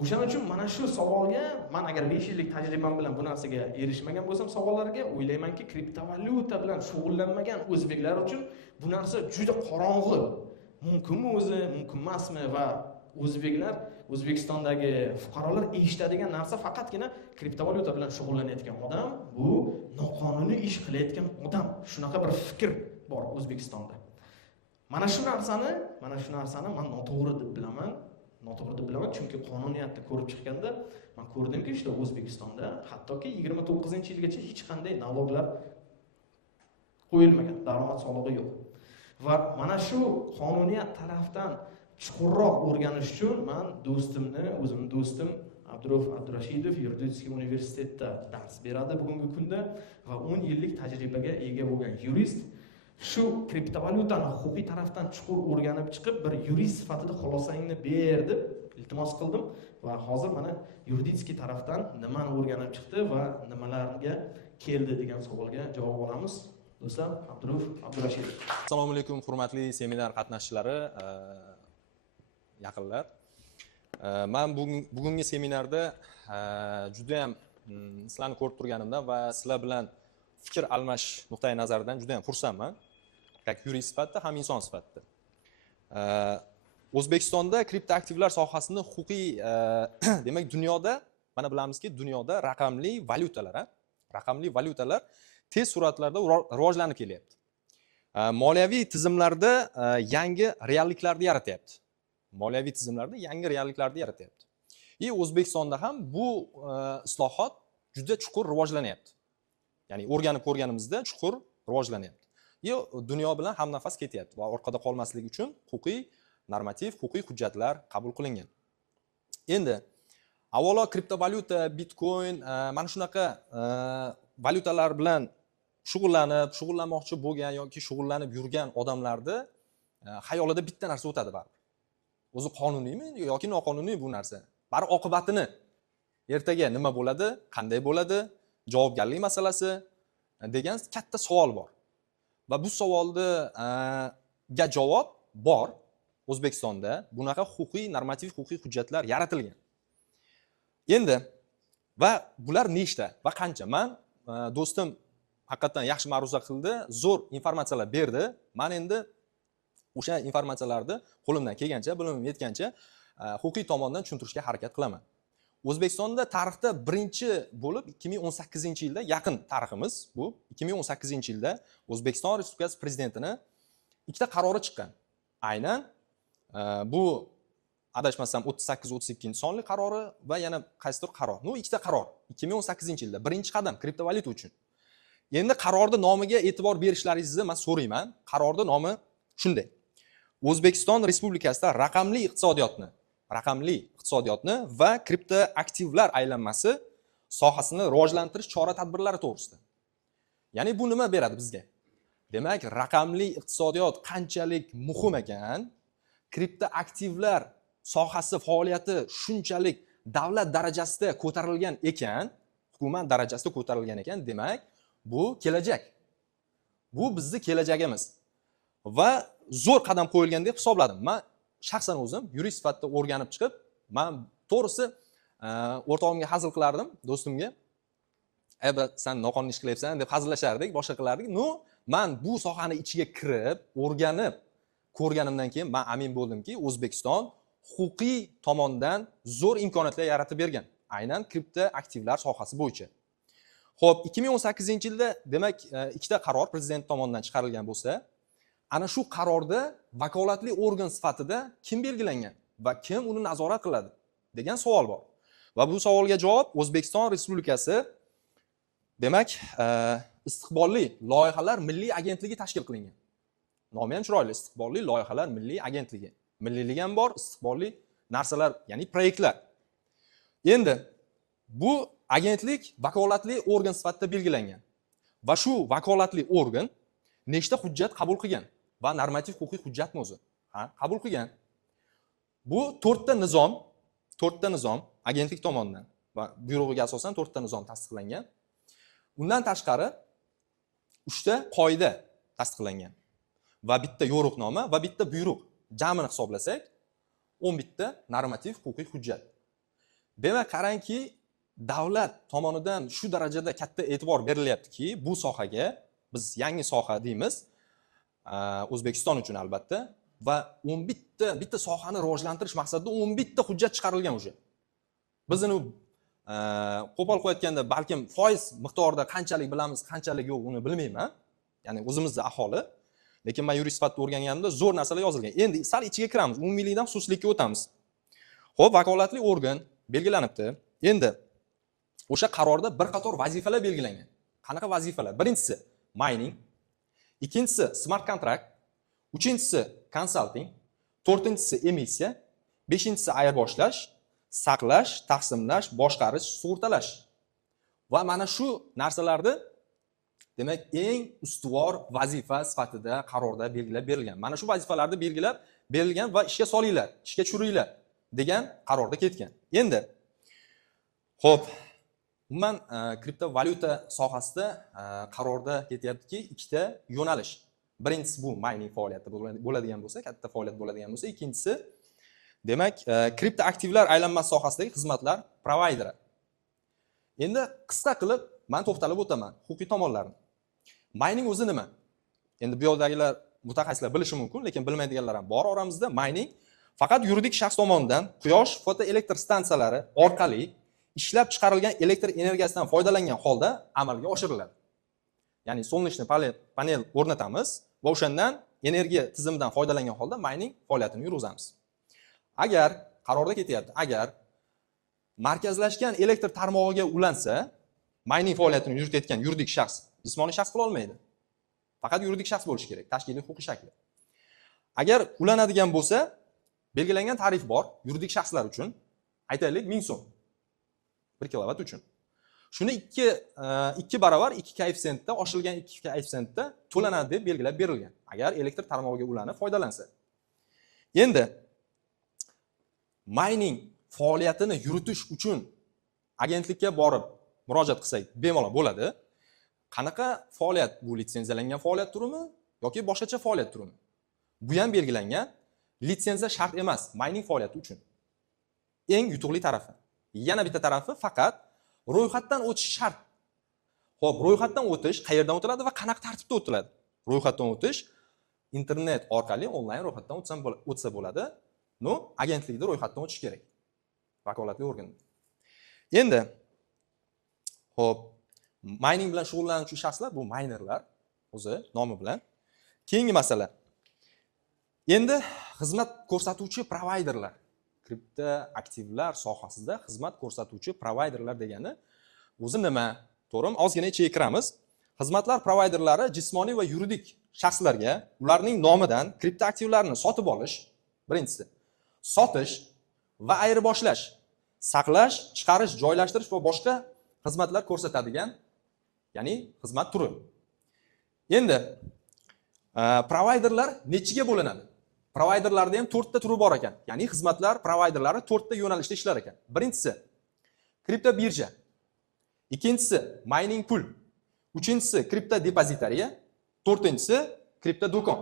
O'shaning uchun mana shu savolga men agar 5 yillik tajribam bilan bu narsaga erishmagan bo'lsam, savollarga o'ylaymanki, kriptovalyuta bilan shug'ullanmagan o'zbeklar uchun bu narsa juda qorong'u. Mumkinmi o'zi, mumkin emasmi va o'zbeklar, O'zbekistondagi fuqarolar eshitadigan narsa faqatgina kriptovalyuta bilan shug'ullanayotgan odam, bu noqonuniy ish qilayotgan odam. Shunaqa bir fikr bor O'zbekistonda. Mana shu narsani men noto'g'ri deb bilaman. Chunki qonuniyatni ko'rib chiqqanda men ko'rdimki, işte O'zbekistonda hattoki 29-yilgacha hech qanday naloglar qo'yilmagan, daromad solig'i yo'q. Va mana shu qonuniyat tarafdan chuqurroq o'rganish uchun men o'zimning do'stim Abdurauf Abdurashidov Yuridik universitetda dars beradi bugungi kunda va 10 yillik tajribaga ega bo'lgan yurist shu kriptovalyutani huquqiy tarafdan chuqur o'rganib chiqib, bir yurist sifatida xulosangni ber deb iltimos qildim va hozir mana Yuridik tarafdan nimani o'rganib chiqdi va nimalarga keldi degan savolga javob olamiz. Do'stlar, Abdurauf Abdurashidov. Assalomu alaykum, hurmatli seminar qatnashchilari, yaqinlar. Men bugungi seminarda juda ham sizlarni ko'rib turganimdan va sizlar bilan fikr almashish nuqtai nazaridan juda ham xursandman. Как yurist sifatida ham inson sifatida. O'zbekistonda kriptoaktivlar sohasini huquqiy demak dunyoda, mana bilamizki, dunyoda raqamli valyutalar tez sur'atlarda rivojlanib kelyapti. Moliyaviy tizimlarda yangi realliklarni yaratyapti. O'zbekistonda ham bu islohot juda chuqur rivojlanyapti. Ya'ni o'rganib ko'rganimizda chuqur rivojlanyapti. Dunyo bilan hamnafas ketyapti va orqada qolmaslik uchun normativ huquqiy hujjatlar qabul qilingan. Endi avvalo kriptovalyuta, Bitcoin, mana shunaqa valyutalar bilan shug'ullanmoqchi bo'lgan yoki shug'ullanib yurgan odamlarda xayolida bitta narsa o'tadi baribir. O'zi qonuniymi yoki noqonuniy bu narsa? Baribir oqibatini ertaga nima bo'ladi, qanday bo'ladi, javobgarlik masalasi degan katta savol bor. Va bu savolga javob bor. O'zbekistonda bunaqa normativ huquqiy hujjatlar yaratilgan. Endi va bular nechta va qancha? Men do'stim haqiqatan yaxshi ma'ruza qildi, zo'r informatsiyalar berdi. Men endi o'sha informatsiyalarni qo'limdan kelgancha, bilimim yetgancha huquqiy tomondan tushuntirishga harakat qilaman. O'zbekistonda tarixda birinchi bo'lib 2018-yilda, yaqin tariximiz bu, 2018-yilda O'zbekiston Respublikasi prezidentining ikkita qarori chiqqan. Aynan bu adashmasam 38-32-sonli qarori va yana qaysidir qaror. Ikkita qaror 2018-yilda birinchi qadam kriptovalyuta uchun. Endi qarorning nomiga e'tibor berishlaringizni men so'rayman. Qarorning nomi shunday: O'zbekiston Respublikasida raqamli iqtisodiyotni va kriptoaktivlar aylanmasi sohasini rivojlantirish chora-tadbirlari to'g'risida. Ya'ni bu nima beradi bizga? Demak, raqamli iqtisodiyot qanchalik muhim ekan, kripto aktivlar sohasi faoliyati shunchalik davlat darajasida ko'tarilgan ekan, hukumat darajasida ko'tarilgan ekan, demak, bu kelajak. Bu bizning kelajagimiz. Va zo'r qadam qo'yilgan deb hisobladim. Men shaxsan o'zim yurist sifatida o'rganib chiqib, men to'g'risi o'rtog'imga hazil qilardim, do'stimga. Sen noqonuniy ish qilyapsan deb hazillashardik, boshqa qilardik. Men bu sohani ichiga kirib, o'rganib ko'rganimdan keyin men amin bo'ldimki, O'zbekiston huquqiy tomondan zo'r imkoniyatlar yaratib bergan. Aynan kripto aktivlar sohasi bo'yicha. Xo'p, 2018-yilda demak ikkita qaror prezident tomonidan chiqarilgan bo'lsa, ana shu qarorda vakolatli organ sifatida kim belgilangan va kim uni nazorat qiladi degan savol bor. Va bu savolga javob O'zbekiston Respublikasi demak istiqbolli loyihalar milliy agentligi tashkil qilingan. Nomi ham chiroyli, istiqbolli loyihalar milliy agentligi. Milliylik ham bor, istiqbolli narsalar, ya'ni proyektlar. Endi bu agentlik vakolatli organ sifatida belgilangan. Va shu vakolatli organ nechta hujjat qabul qilgan va normativ huquqiy hujjatmi o'zi? Qabul qilgan. Bu 4 ta nizom agentlik tomonidan va buyrug'iga asosan 4 ta nizom tasdiqlangan. Undan tashqari 3 ta qoida tasdiqlangan va bitta yo'riqnoma va bitta buyruq. Jamini hisoblasak 11 ta normativ huquqiy hujjat. Demak, qarangki, davlat tomonidan shu darajada katta e'tibor berilyaptiki, bu sohaga biz yangi soha deymiz, O'zbekiston uchun albatta, va 11 bitta sohani rivojlantirish maqsadida 11 ta hujjat chiqarilgan o'sha. Biz uni qo'pol qo'yayotganda balkim foiz miqdorida qanchalik bilamiz, qanchalik yo'q, uni bilmayman. Ya'ni o'zimizning aholi. Lekin men yurist sifatida o'rganganimda zo'r narsalar yozilgan. Endi sal ichiga kiramiz, umumiylikdan xususiylikka o'tamiz. Xo'p, vakolatli organ belgilanibdi. Endi o'sha qarorda bir qator vazifalar belgilangan. Qanaqa vazifalar? Birinchisi mining, ikkinchisi smart kontrakt, uchinchisi consulting, to'rtinchisi emissiya, beshinchisi ayirboshlash, saqlash, taqsimlash, boshqarish, sug'urtalash. Va mana shu narsalarni demak eng ustuvor vazifa sifatida qarorda belgilab berilgan. Mana shu vazifalarni belgilab berilgan va ishga solinglar, ishga tushiringlar degan qarorda ketgan. Endi xo'p, umuman kriptovalyuta sohasida qarorda ketyaptiki, ikkita yo'nalish. Birinchisi bu mining faoliyati bo'ladigan bo'lsa, katta faoliyat bo'ladigan bo'lsa, ikkinchisi demak kripto aktivlar aylanmasi sohasidagi xizmatlar provayderi. Endi qisqa qilib men to'xtalib o'taman huquqiy tomonlarni. Mining o'zi nima? Endi bu yerdagilar mutaxassislar bilishi mumkin, lekin bilmaydiganlar ham bor oramizda. Mining faqat yuridik shaxs tomonidan quyosh fotoelektr stansiyalari orqali ishlab chiqarilgan elektr energiyasidan foydalangan holda amalga oshiriladi. Ya'ni solnechniy panel o'rnatamiz va o'shandan energiya tizimidan foydalangan holda mining faoliyatini yurgizamiz. Agar qarorda ketyapti, agar markazlashgan elektr tarmog'iga ulansa, mining faoliyatini yuritayotgan yuridik shaxs jismoniy shaxs qila olmaydi. Faqat yuridik shaxs bo'lishi kerak, tashkiliy huquqiy shakli. Agar ulanadigan bo'lsa, belgilangan tarif bor yuridik shaxslar uchun. Aytaylik 1000 so'm 1 kilovat uchun. Shuni 2 barobar 2 koeffitsiyentda, oshirgan 2 koeffitsiyentda to'lanadi deb belgilab berilgan. Agar elektr tarmog'iga ulanib foydalansa. Endi mining faoliyatini yuritish uchun agentlikka borib murojaat qilsak bemalol bo'ladi. Qanaqa faoliyat bu? Litsenziyalangan faoliyat turimi yoki boshqacha faoliyat turimi? Bu ham belgilangan. Litsenziya shart emas mining faoliyati uchun. Eng yutuqli tarafi. Yana bitta tarafi faqat ro'yxatdan o'tish shart. Xo'p, ro'yxatdan o'tish qayerdan o'tiladi va qanaqa tartibda o'tiladi? Ro'yxatdan o'tish internet orqali onlayn ro'yxatdan o'tsa bo'ladi. Agentlikda ro'yxatdan o'tish kerak. Vakolatli organ. Endi xo'p, mining bilan shug'ullanuvchi shaxslar bu minerlar o'zi nomi bilan. Keyingi masala. Endi xizmat ko'rsatuvchi provayderlar. Kripto aktivlar sohasida xizmat ko'rsatuvchi provayderlar degani o'zi nima? To'g'rimi? Ozgina ichiga kiramiz. Xizmatlar provayderlari jismoniy va yuridik shaxslarga ularning nomidan kripto aktivlarni sotib olish, birinchisi, sotish va ayirboshlash, saqlash, chiqarish, joylashtirish va boshqa xizmatlar ko'rsatadigan, ya'ni xizmat turi. Endi Provayderlar nechiga bo'linadi? Provayderlarda ham 4 ta turi bor ekan. Ya'ni xizmatlar provayderlari 4 ta yo'nalishda ishlar ekan. Birinchisi kripto birja. Ikkinchisi mining pool. Uchinchisi kripto depozitariya. To'rtinchisi kripto do'kon.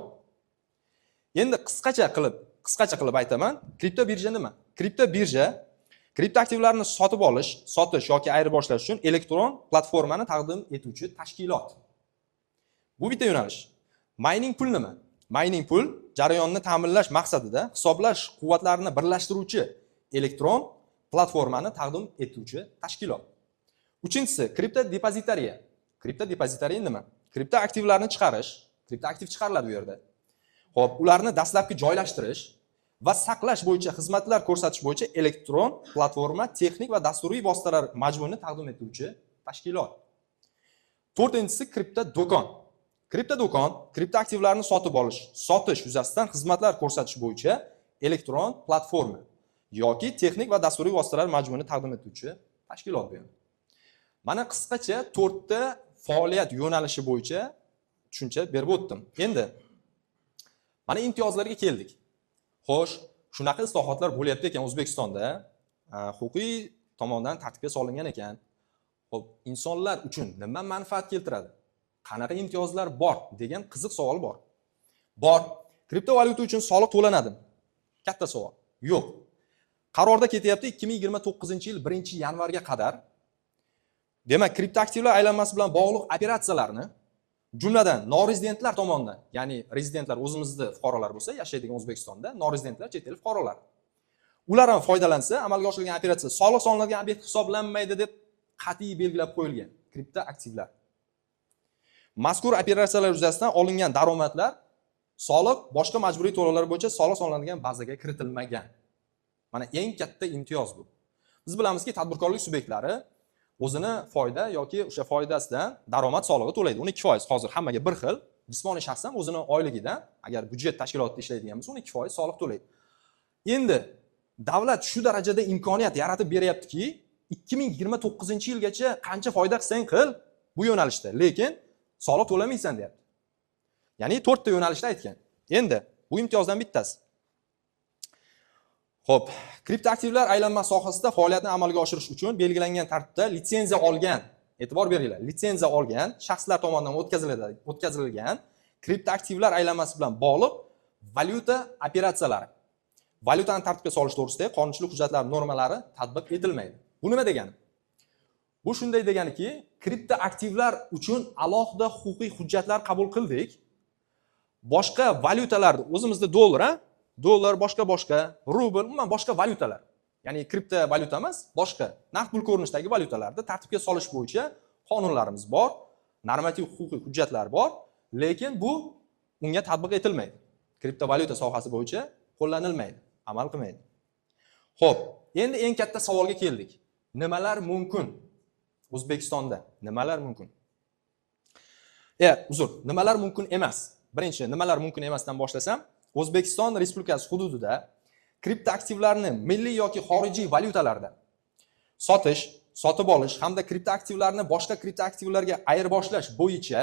Endi qisqacha qilib aytaman. Kripto birja nima? Kripto birja kripto aktivlarni sotib olish, sotish yoki ayirboshlash uchun elektron platformani taqdim etuvchi tashkilot. Bu bitta yo'nalish. Mining pool nima? Mining pool jarayonni ta'minlash maqsadida hisoblash quvvatlarini birlashtiruvchi elektron platformani taqdim etuvchi tashkilot. Uchinchisi kripto depozitariya. Kripto depozitariya nima? Kripto aktivlarni chiqarish, kripto aktiv chiqariladi bu yerda. Xo'p, ularni dastlabki joylashtirish va saqlash bo'yicha xizmatlar ko'rsatish bo'yicha elektron platforma texnik va dasturiy vositalar majmuini taqdim etuvchi tashkilot. To'rtinchisi kripto do'kon. Kripto do'kon kripto aktivlarni sotib olish, sotish yuzasidan xizmatlar ko'rsatish bo'yicha elektron platforma yoki texnik va dasturiy vositalar majmuini taqdim etuvchi tashkilot bu. Mana qisqacha 4 ta faoliyat yo'nalishi bo'yicha tushuncha berib o'tdim. Endi mana imtiyozlarga keldik. Xo'sh, shunaqa islohotlar bo'lyapti ekan O'zbekistonda, huquqiy tomondan tartibga solingan ekan. Xo'p, insonlar uchun nima manfaat keltiradi? Qanaqa imtiyozlar bor degan qiziq savol bor. Bor. Kriptovalyuta uchun soliq to'lanadimi? Katta savol. Yo'q. Qarorda ketyapti 2029-yil 1-yanvarga qadar. Demak, kripto aktivlar aylanmasi bilan bog'liq operatsiyalarni jumladan norezidentlar tomonidan, ya'ni rezidentlar o'zimizda fuqarolar bo'lsa, yashaydigan O'zbekistonda, norezidentlar chet el fuqarolar. Ular ham foydalansa, amalga oshirilgan operatsiya soliq solinadigan obyekt hisoblanmaydi deb qat'iy belgilab qo'yilgan kripto aktivlar. Mazkur operatsiyalar yuzasidan olingan daromadlar soliq boshqa majburiy to'lovlar bo'yicha soliq solinadigan bazaga kiritilmagan. Mana eng katta imtiyoz bu. Biz bilamizki, tadbirkorlik subyektlari o'zini foyda yoki o'sha foydasidan daromad solig'i to'laydi. 12% hozir hammaga bir xil. Jismoniy shaxs ham o'zini oyligidan, agar budjet tashkilotida ishlaydigan bo'lsa, 12% soliq to'laydi. Endi davlat shu darajada imkoniyat yaratib beryaptiki, 2029-yilgacha qancha foyda qilsang qil bu yo'nalishda, lekin soliq to'lamaysan deyapti. Ya'ni 4 ta yo'nalishda aytgan. Endi bu imtiyozdan bittasi. Xo'p, kripto aktivlar aylanma sohasida faoliyatni amalga oshirish uchun belgilangan tartibda litsenziya olgan, e'tibor beringlar, litsenziya olgan shaxslar tomonidan o'tkazilgan kripto aktivlar aylanmasi bilan bog'liq valyuta operatsiyalari, valyutani tartibga solish to'g'risidagi qonunchilik hujjatlari normalari tatbiq etilmaydi. Bu nima degani? Bu shunday deganiki, kripto aktivlar uchun alohida huquqiy hujjatlar qabul qildik. Boshqa valyutalarni, o'zimizda dollar, boshqa rubl, umuman boshqa valyutalar. Ya'ni kripto valyuta emas, boshqa naqd pul ko'rinishidagi valyutalarni tartibga solish bo'yicha qonunlarimiz bor, normativ huquqiy hujjatlar bor, lekin bu unga tatbiq etilmaydi. Kripto valyuta sohasi bo'yicha qo'llanilmaydi, amal qilmaydi. Xo'p, endi eng katta savolga keldik. Nimalar mumkin? O'zbekistonda nimalar mumkin? Nimalar mumkin emas? Birinchi, nimalar mumkin emasdan boshlasam, O'zbekiston Respublikasi hududida kripto aktivlarni milliy yoki xorijiy valyutalarda sotish, sotib olish hamda kripto aktivlarni boshqa kripto aktivlarga ayirboshlash bo'yicha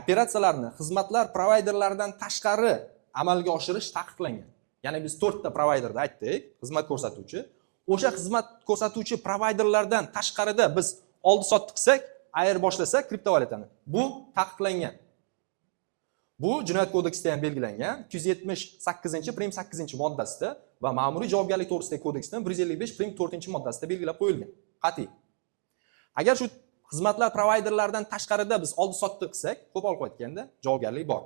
operatsiyalarni xizmatlar provayderlaridan tashqari amalga oshirish taqiqlangan. Ya'ni biz 4 ta provayderni aytdik, xizmat ko'rsatuvchi. O'sha xizmat ko'rsatuvchi provayderlardan tashqarida biz oldi-sotdi qilsak, ayirboshlasak kriptovalyutani, bu taqiqlangan. Bu Jinoyat kodeksida ham belgilangan 278-8-moddasida va Ma'muriy javobgarlik to'g'risidagi kodeksning 155-4-moddasida belgilab qo'yilgan. Qat'iy. Agar shu xizmatlar provayderlaridan tashqarida biz oldi-sotdi qilsak, qo'pol aytganda javobgarlik bor.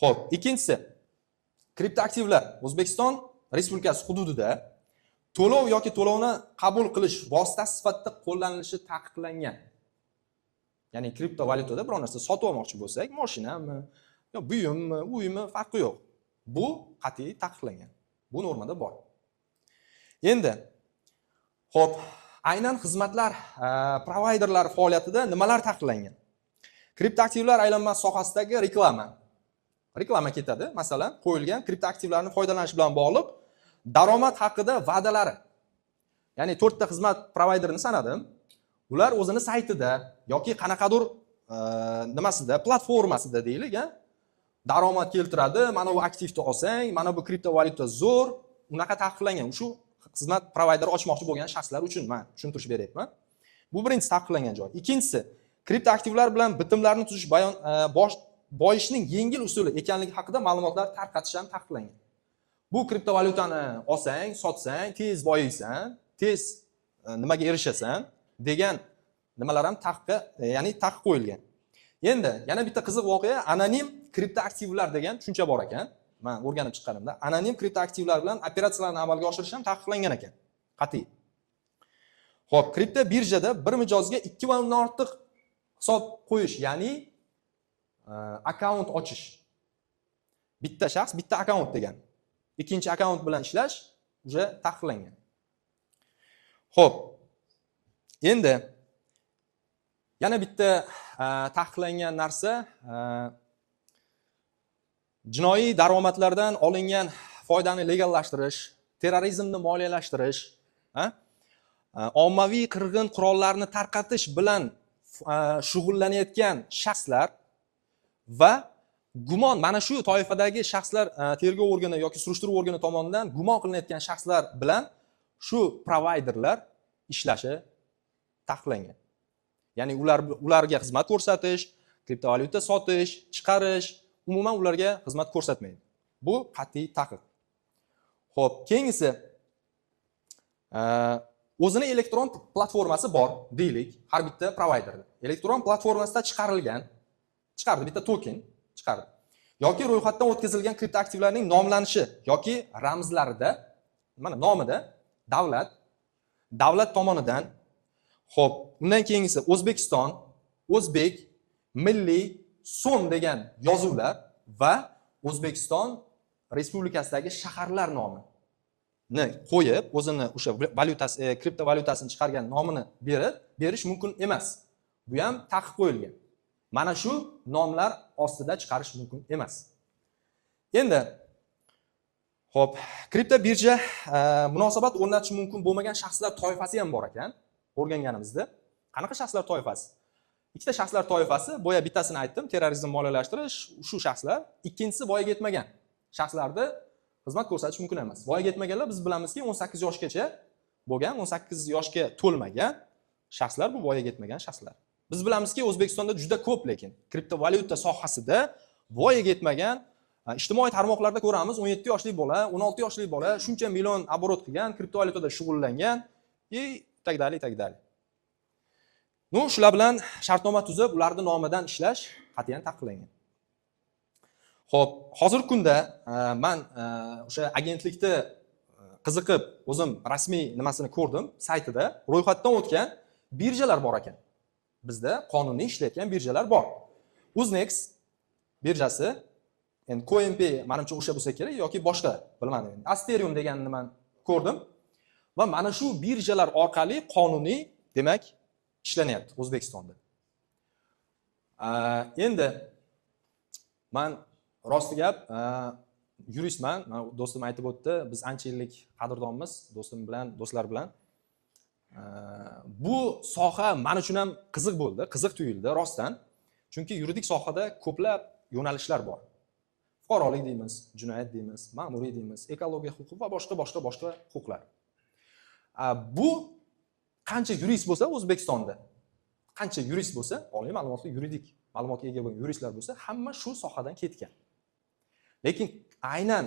Xo'p, ikkinchisi, kripto aktivlar O'zbekiston Respublikasi hududida to'lov yoki to'lovni qabul qilish vositasi sifatida qo'llanilishi taqiqlangan. Ya'ni kripto valyutada biror narsa sotib olmoqchi bo'lsak, mashinami, yo buyummi, uymi, farqi yo'q. Bu qat'iy taqiqlangan. Bu normada bor. Endi xo'p, aynan xizmatlar provayderlar faoliyatida nimalar taqiqlangan? Kripto aktivlar aylanmasi sohasidagi reklama ketadi. Masalan, qo'yilgan kripto aktivlarni foydalanish bilan bog'liq daromad haqida va'dalari. Ya'ni 4 ta xizmat provayderini sanadim. Ular o'zini saytida yoki qanaqadir nimasida, platformasida deylik, daromad keltiradi, mana bu aktivni olsang, mana bu kriptovalyuta zo'r, unaqa taqiqlangan. Shu xizmat provayderi ochmoqchi bo'lgan shaxslar uchun men tushuntirish beryapman. Bu birinchi taqiqlangan joy. Ikkinchisi, kriptoaktivlar bilan bitimlarni tuzish boyishning yengil usuli ekanligi haqida ma'lumotlar tarqatish ham taqiqlangan. Bu kriptovalyutani olsang, sotsang, tez boyiysan, tez nimaga erishasan degan nimalar ham taqiq qo'yilgan. Endi yana bitta qiziq voqea, anonim kriptoaktivlar degan tushuncha bor ekan. Men o'rganib chiqqanimda, anonim kriptoaktivlar bilan operatsiyalarni amalga oshirish ham taqiqlangan ekan. Qat'iy. Xo'p, kripto birjada bir mijozga 2 va undan ortiq hisob qo'yish, ya'ni akkaunt ochish. Bitta shaxs bitta akkaunt degan. Ikkinchi akkaunt bilan ishlash uje taqiqlangan. Xo'p. Endi yana bitta taqiqlangan narsa jinoiy daromadlardan olingan foydani legallashtirish, terrorizmni moliyalashtirish, ommaviy qirg'in qurollarni tarqatish bilan shug'ullanayotgan shaxslar va gumon, mana shu toifadagi shaxslar tergov organi yoki surishtiruv organi tomonidan gumon qilinayotgan shaxslar bilan shu provayderlar ishlashi taqiqlangan. Ya'ni ularga xizmat ko'rsatish, kriptovalyuta sotish, chiqarish, umuman ularga xizmat ko'rsatmaydi. Bu qat'iy taqiq. Xo'p, keyingisi o'zini elektron platformasi bor deylik, har bitta provayderda. Elektron platformasida chiqardi bitta token chiqardi. Yoki ro'yxatdan o'tkazilgan kriptoaktivlarning nomlanishi yoki ramzlarida, mana nomida davlat tomonidan, xo'p, undan keyingisi O'zbekiston, O'zbek, Milliy, so'm degan yozuvlar va O'zbekiston Respublikasidagi shaharlar nomini qo'yib, o'zini o'sha valyutasi, kriptovalyutasini chiqargan nomini berish mumkin emas. Bu ham taqiq qo'yilgan. Mana shu nomlar ostida chiqarish mumkin emas. Endi xo'p, kripto birja munosabat o'rnatish mumkin bo'lmagan shaxslar toifasi ham bor ekan. O'rganganimizda. Qanaqa shaxslar toifasi? Ikkita shaxslar toifasi, boya bittasini aytdim, terrorizm moliyalashtirish, shu shaxslar. Ikkinchisi voyaga yetmagan shaxslarni xizmat ko'rsatish mumkin emas. Voyaga yetmaganlar biz bilamizki 18 yoshgacha bo'lgan, 18 yoshga to'lmagan shaxslar bu voyaga yetmagan shaxslar. Biz bilamizki O'zbekistonda juda ko'p, lekin kriptovalyuta sohasida voyaga yetmagan, ijtimoiy tarmoqlarda ko'ramiz, 17 yoshli bola, 16 yoshli bola shuncha million oborot qilgan, kriptovalyutada shug'ullangan, tagdali. Nu, shular bilan shartnoma tuzib, ularning nomidan ishlash qat'iyan taqiqlangan. Xo'p, hozirgi kunda men o'sha agentlikda qiziqib, o'zim rasmiy nimasini ko'rdim, saytida ro'yxatdan o'tgan birjalar bor ekan. Bizda qonuniy ishlayotgan birjalar bor. Uznex birjasi, endi CoinPay menimcha o'sha bo'lsa kerak yoki boshqa, bilmadim. Asterium deganini men ko'rdim va mana shu birjalar orqali qonuniy, demak, ishlanyapti O'zbekistonda. Endi men rosti gap, yuristman, do'stim aytib o'tdi, biz ancha yillik qadrdonmiz, do'stlar bilan. Bu soha men uchun ham qiziq bo'ldi, qiziq tuyuldi rostdan. Chunki yuridik sohada ko'plab yo'nalishlar bor. Fuqarolik deymiz, jinoyat deymiz, ma'muriy deymiz, ekologiya huquqi va boshqa huquqlar. Bu qancha yurist bo'lsa O'zbekistonda, qancha yurist bo'lsa, oliy ma'lumotli yuridik ma'lumotga ega bo'lgan yuristlar bo'lsa, hamma shu sohadan ketgan. Lekin aynan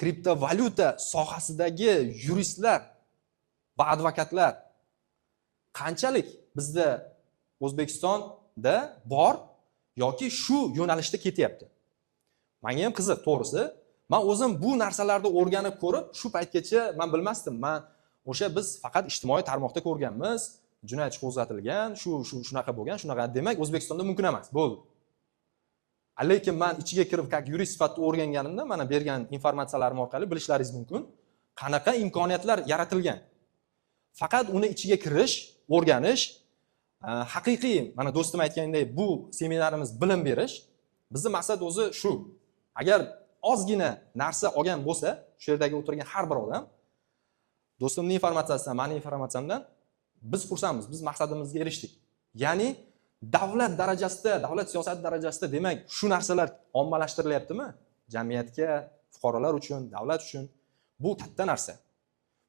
kriptovalyuta sohasidagi yuristlar va advokatlar qanchalik bizda O'zbekistonda bor yoki shu yo'nalishda ketyapti. Menga ham qiziq, to'g'risi. Men o'zim bu narsalarni o'rganib ko'rib, shu paytgacha men bilmasdim. Men o'sha biz faqat ijtimoiy tarmoqda ko'rganmiz, jinoyat ishi qo'zg'atilgan, shunaqa bo'lgan, shunaqa demak O'zbekistonda mumkin emas. Bo'ldi. Lekin men ichiga kirib, как yurist sifatida o'rganganimda, mana bergan informatsiyalarim orqali bilishlaringiz mumkin, qanaqa imkoniyatlar yaratilgan. Faqat uni ichiga kirish, o'rganish, haqiqiy, mana do'stim aytganday, bu seminarimiz bilim berish. Bizning maqsad o'zi shu. Agar ozgina narsa olgan bo'lsa, shu yerdagi o'tirgan har bir odam, do'stimning informatsiyasidan, mening informatsiyamdan biz xursandmiz, biz maqsadimizga erishdik. Ya'ni davlat darajasida, davlat siyosati darajasida demak shu narsalar ommalashtirilyaptimi? Jamiyatga, fuqarolar uchun, davlat uchun bu katta narsa.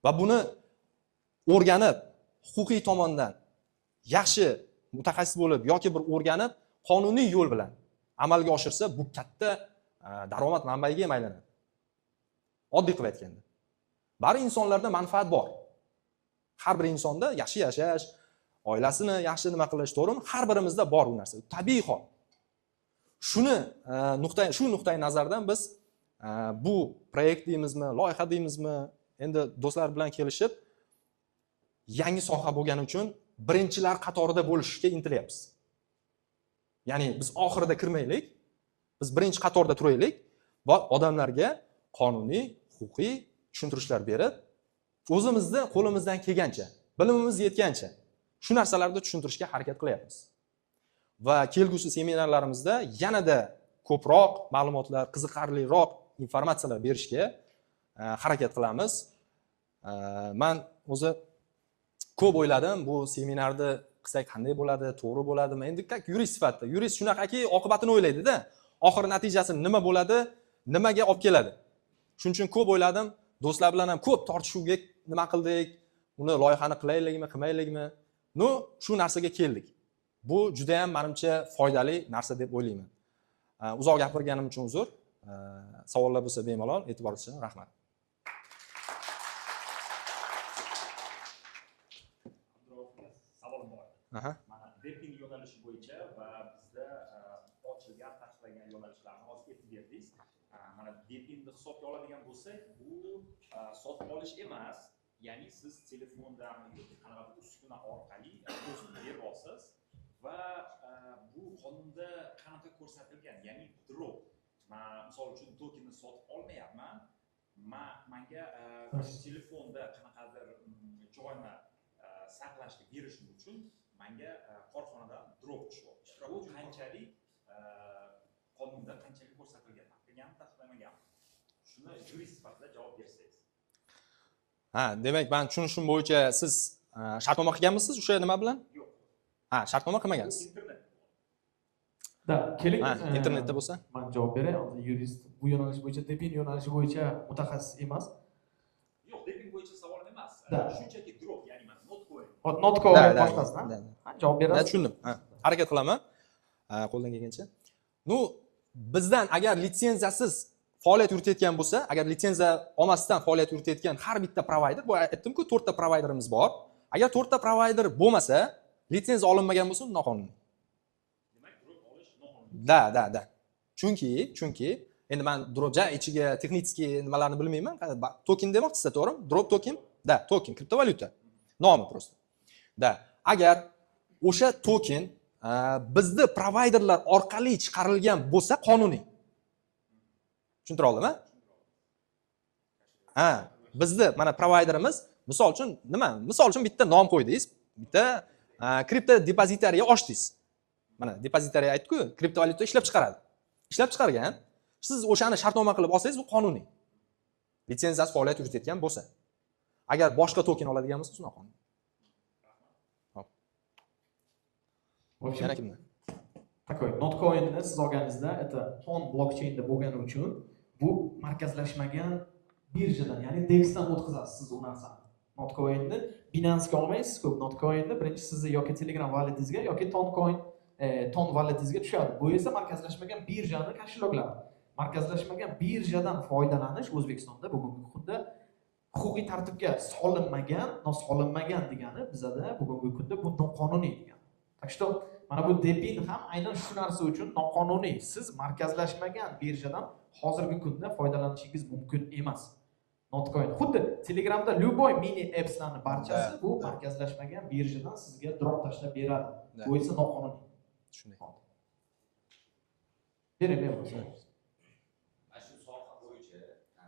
Va buni o'rganib, huquqiy tomondan yaxshi mutaxassis bo'lib yoki bir o'rganib, qonuniy yo'l bilan amalga oshirsa, bu katta daromad manbaiga ham aylanadi. Oddiy qilib aytganda. Bari insonlarda manfaat bor. Har bir insonda yaxshi yashash, oilasini yaxshi nima qilish, to'g'rimi? Har birimizda bor bu narsa. Tabiiy hol. Shu nuqtai nazardan biz bu proyekt deymizmi, loyiha deymizmi, endi do'stlar bilan kelishib yangi soha bo'lgani uchun birinchilar qatorida bo'lishga intilyapmiz. Ya'ni biz oxirida kirmaylik, biz birinchi qatorda turaylik va odamlarga qonuniy, huquqiy tushuntirishlar berib, o'zimizni qo'limizdan kelgancha, bilimimiz yetgancha shu narsalarni tushuntirishga harakat qilyapmiz. Va kelgusi seminarlarimizda yanada ko'proq ma'lumotlar, qiziqarliroq informatsiyalar berishga harakat qilamiz. Men o'zi ko'p o'yladim, bu seminarni qilsak qanday bo'ladi, to'g'ri bo'ladimi? Endi yurist sifatida, yurist shunaqaki oqibatini o'ylaydi-da, oxir natijasi nima bo'ladi, nimaga olib keladi. Shuning uchun ko'p o'yladim, do'stlar bilan ham ko'p tortishuvga nima qildik, uni loyihani qilaylikmi, qilmaylikmi? Shu narsaga keldik. Bu juda ham menimcha foydali narsa deb o'ylayman. Uzoq gapirganim uchun uzr. Savollar bo'lsa bemalol e'tiboringiz uchun rahmat. Savolim bor. Mana deping yo'nalishi bo'yicha va bizda ochilgan, tashlagan yo'nalishlarni hozir aytib berdingiz. Mana depingni hisobga oladigan bo'lsak, bu sotib olish emas, ya'ni siz telefondan yoki qanaqadir uskuna orqali o'zingiz berib olasiz va bu qonunda qanaqa ko'rsatilgan, ya'ni drop. Men misol uchun tokenni sotib olmayapman. Menga telefonda qanaqadir joyni saqlashga berishim uchun menga korxonadan drop tushyapti. Bu qanchalik qonunda qanchalik ko'rsatilgan? Taqigan, taqiqlamagan. Shuni yurist sifatida javob bersangiz. Demak, men tushunishim bo'yicha siz shartnoma qilganmisiz o'sha nima bilan? Yo'q. Shartnoma qilmagansiz. Internet. Keling, internetda bo'lsa? Men javob beray. Yurist bu yo'nalish bo'yicha, deping yo'nalishi bo'yicha mutaxassis emas. Yo'q, deping bo'yicha savol emas. Shunchaki drop, ya'ni mana notcoin. Notcoin boshqasidan. Javob berasiz. Tushundim. Harakat qilaman. Qo'ldan kelgancha. Bizdan agar litsenziyasiz faoliyat yuritayotgan bo'lsa, agar litsenziya olmasdan faoliyat yuritayotgan har bitta provayder, bu aytdim-ku, 4 ta provayderimiz bor. Agar 4 ta provayder bo'lmasa, litsenziya olinmagan bo'lsa, noqonuniy. Demak, drop olish noqonuniy. Da. Chunki endi men dropja ichiga texnический nimalarni bilmayman. Token demoqchisiz, to'g'rimi? Drop token? Token, kriptovalyuta. Nomi просто. Agar o'sha token bizda provayderlar orqali chiqarilgan bo'lsa, qonuniy. Tushuntira oldimmi? Bizda mana provayderimiz, misol uchun nima? Misol uchun bitta nom qo'ydingiz, bitta kripto depozitariya ochdingiz. Mana depozitariya aytdi-ku, kriptovalyuta ishlab chiqaradi. Ishlab chiqargan, siz o'shani shartnoma qilib olsangiz, bu qonuniy. Litsenziyasiz faoliyat yuritayotgan bo'lsa. Agar boshqa token oladigan bo'lsa, noqonuniy. Yana kimdan? Takoy, notcoinni siz olganingizda, это Ton blockchainda bo'lgani uchun bu markazlashmagan birjadan, ya'ni DEXdan o'tkazasiz siz u narsani. Notcoinni Binance'ga olmaysiz, ko'p notcoinni birinchi sizni yoki Telegram walletingizga yoki Ton walletingizga tushadi. Bu esa markazlashmagan birjani kashloglar. Markazlashmagan birjadan foydalanish O'zbekistonda bugungi kunda huquqiy tartibga solinmagan degani bizada bugungi kunda bu noqonuniy degani. Так что mana bu deping ham aynan shu narsa uchun noqonuniy. Siz markazlashmagan birjadan hozirgi kunda foydalanishingiz mumkin emas. Notcoin xuddi Telegramda любой mini appslarning barchasi bu markazlashmagan birjadan sizga drop tashlab beradi. Bu esa noqonuniy. Tushundim. Bering. Mana shu soha bo'yicha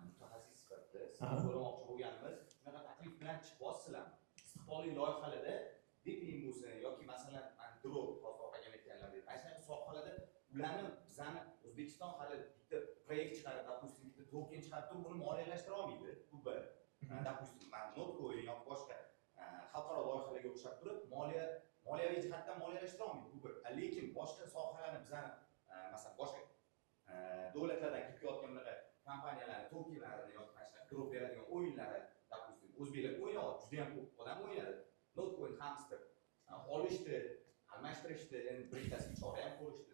mutaxassis sifatida so'ramoqchi bo'lganimiz, shunaqa taklif bilan chiqib olsizlar. Istiqbolli loyihalarda deping bo'lsa yoki masalan drop sohalarda ularni bizani O'zbekiston hali bitta proyekt chiqarib, допустим, bitta token chiqarib turib, buni moliyalashtira olmaydi. Bu bir. Допустим, notcoin yoki boshqa xalqaro loyihalarga o'xshab turib, moliyaviy jihatdan moliyalashtira olmaydi. Bu bir. boshqa sohalarni bizani masalan boshqa davlatlardan kirib kelayotgan bunaqa kompaniyalarni tokenlarini yoki mana shunaqa kirib beradigan o'yinlari, допустим, o'zbeklar o'ynayapti, juda ham ko'p odam o'ynadi. Notcoin, hamster olishdi, almashtirishdi, endi bittasi 3 oy ham ko'rishdi.